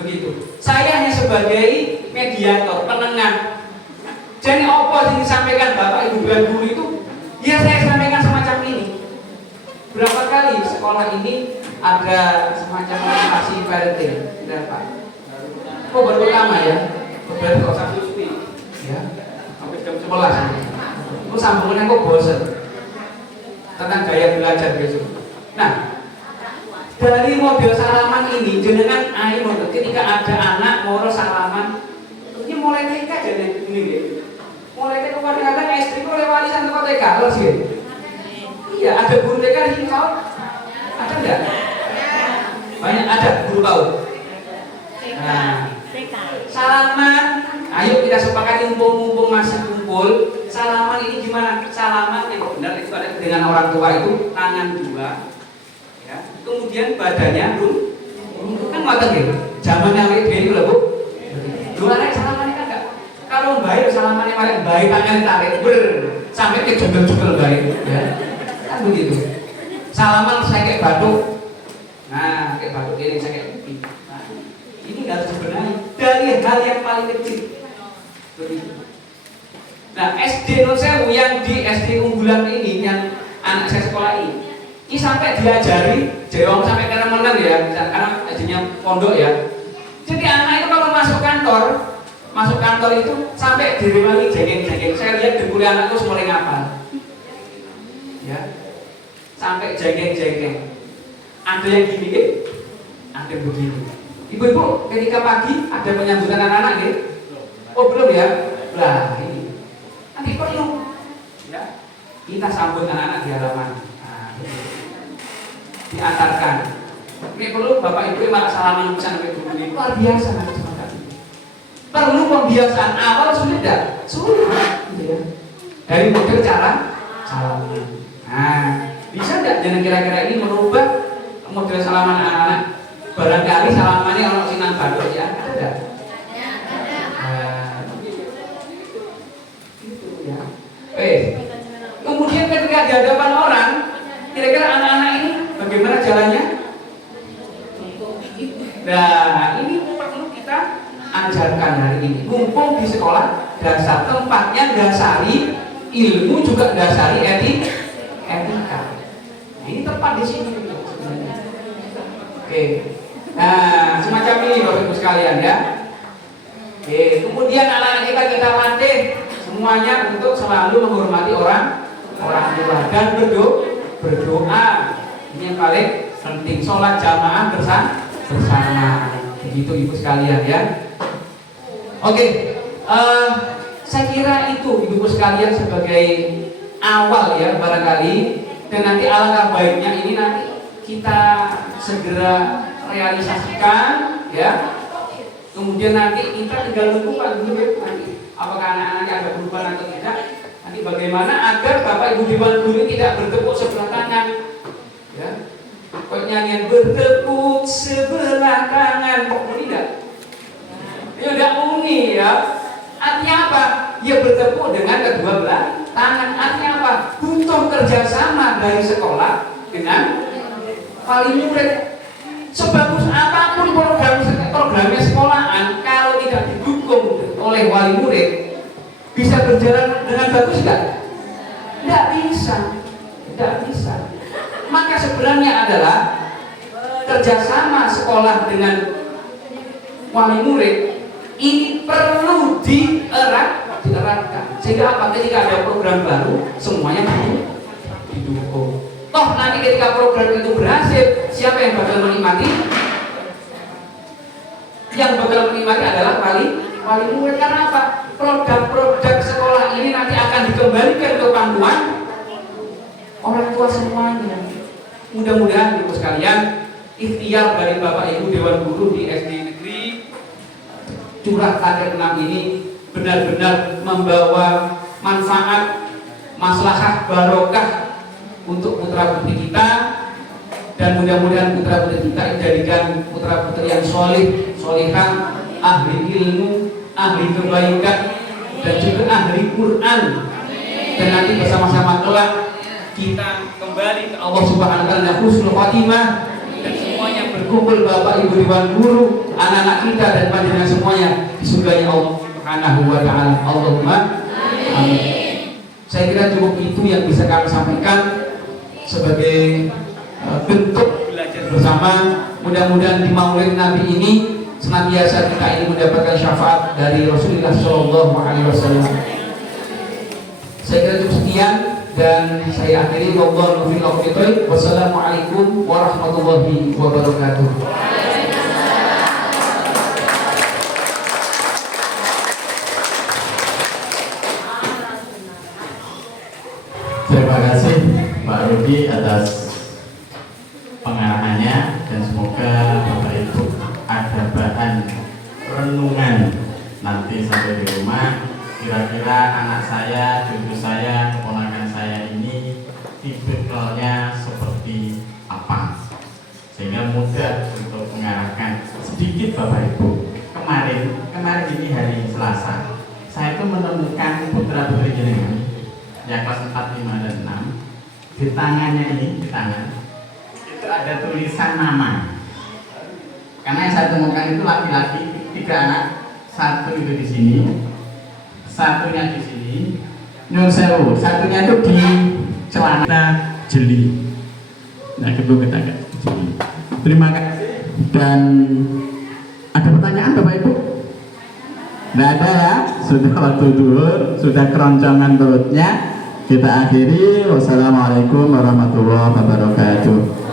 Begitu. Saya hanya sebagai mediator, penengah. Jadi apa yang disampaikan Bapak Ibu guru itu, ya saya sampaikan semacam ini. Berapa kali sekolah ini ada semacam motivasi parenting, dan Pak. Kok baru pertama ya? Berarti kok satu supi, ya? Sampai jam 11. Kok sambungannya kok bosan? Tentang gaya belajar besok. Nah, dari model salaman ini jenengan ayo ketika ada anak moro salaman ini mulai TK jadi ini gitu. Mulai TK kadang-kadang SD mulai warisan ke TK loh sih. Iya, ada guru TK di sini tahu? Ada enggak? Banyak ada guru tahu. Nah, salaman, ayo kita sepakati mumpung masih kumpul. Salaman ini gimana? Salaman yang benar itu ada dengan orang tua itu tangan dua. Ya, kemudian badannya kan ngoten nggih. Zamannya awake dhewe iku lho, Bu. Lho arek salamane kan enggak. Kalau baik salamane marek baik tangan tarik sampai ke jebel-jebel baik ya. Kan begitu. Salaman saya kayak batuk. Nah, kayak batuk ini saya kayak pipi. Nah, ini harus dibenahi dari hal yang paling kecil. Begitu. Nah, SD Nur Sewu yang di SD unggulan ini yang anak saya sekolah ini sampai diajari, jawab sampai karena menang ya, karena ajinya pondok ya. Jadi anak itu kalau masuk kantor itu sampai direwangi jengeng-jengeng. Saya lihat di kuliah anak itu mulai ngapal, ya, sampai jengeng-jengeng. Ada yang gini, ada yang begini. Ibu-ibu, ketika pagi ada penyambutan anak-anak gitu. Oh belum ya? Lah ini nanti perlu, ya, kita sambut anak-anak di halaman. Diantarkan. Ini perlu Bapak Ibu malah salaman bisa sampai dulu ini luar biasa nanti semangat ini. Perlu pembiasaan awal sulit tidak? Sulit, gitu ya. Dari model cara salaman. Nah, bisa tidak jangan kira-kira ini merubah model salaman anak-anak? Barangkali salamannya orang Sinan Badut ya, ada tidak? Gitu ya. Kemudian ketika di hadapan orang, kira-kira anak-anak ini bagaimana jalannya? Nah, ini perlu kita ajarkan hari ini. Mumpung di sekolah dasar tempatnya dasari ilmu juga dasari etika. Nah, ini tepat di sini. Oke. Nah, semacam ini Bapak Ibu sekalian ya. Oke. Kemudian anak-anak kita latih semuanya untuk selalu menghormati orang tua dan berdoa. Ini yang paling penting, sholat jamaah bersama. Begitu Ibu sekalian ya. Oke, saya kira itu Ibu sekalian sebagai awal ya barangkali. Dan nanti alangkah baiknya ini nanti kita segera realisasikan ya. Kemudian nanti kita tinggal tunggu Pak Guru ya, nanti apakah anak-anaknya ada perubahan atau tidak. Nanti bagaimana agar Bapak Ibu Dewan Guru tidak bertepuk sebelah tangan, ya. Kok nyanyian bertepuk sebelah tangan, ini enggak? Ya udah uni ya. Artinya apa? Ya bertepuk dengan kedua belah tangan. Artinya apa? Butuh kerjasama dari sekolah dengan wali murid. Sebagus apapun programnya sekolahan, kalau tidak didukung oleh wali murid, bisa berjalan dengan bagus nggak? Nggak bisa, nggak bisa. Maka sebenarnya adalah kerjasama sekolah dengan wali murid ini perlu dieratkan. Sehingga apa? Ketika ada program baru, semuanya didukung. Toh nanti ketika program itu berhasil, siapa yang bakal menikmati? Yang bakal menikmati adalah wali murid. Karena apa? Produk-produk sekolah ini nanti akan dikembalikan ke pangkuan orang tua semuanya. Mudah-mudahan Ibu sekalian, ikhtiar dari Bapak Ibu Dewan Guru di SD Negeri Curah Kader 6 ini benar-benar membawa manfaat, maslahah, barokah untuk putra-putri kita, dan mudah-mudahan putra-putri kita dijadikan putra-putri yang solih, solihah, ahli ilmu, ahli kebaikan, dan juga ahli Quran. Dan nanti bersama-sama kelak kita kembali ke Allah Subhanahu wa taala husnul khatimah, dan semuanya berkumpul Bapak Ibu Dewan Guru, anak-anak kita dan panjenengan semuanya di surganya Allah Subhanahu wa taala. Allahumma amin. Saya kira cukup itu yang bisa kami sampaikan sebagai bentuk belajar bersama. Mudah-mudahan di Maulid Nabi ini senantiasa kita ini mendapatkan syafaat dari Rasulullah SAW. Saya kira cukup sekian dan saya akhiri. Wassalamualaikum warahmatullahi wabarakatuh. Terima kasih Pak Rudi atas pengarahannya, dan semoga Bapak Ibu ada bahan renungan nanti sampai di rumah. Kira-kira anak saya, cucu saya, keponakan saya ini tipikalnya seperti apa, sehingga mudah untuk mengarahkan. Sedikit Bapak Ibu, kemarin ini hari Selasa, saya itu menemukan putra-putri jenengan yang kelas 4, 5, dan 6. Di tangannya ini, di tangan itu ada tulisan nama. Karena yang saya temukan itu laki-laki, 3 anak, 1 itu di sini, satunya di sini, nyun sewu, satunya itu di celana jeli. Nah, kedua kita agak jeli. Terima kasih. Dan ada pertanyaan Bapak Ibu? Tidak ada ya? Sudah waktu duhur, sudah keroncongan perutnya. Kita akhiri. Wassalamualaikum warahmatullahi wabarakatuh.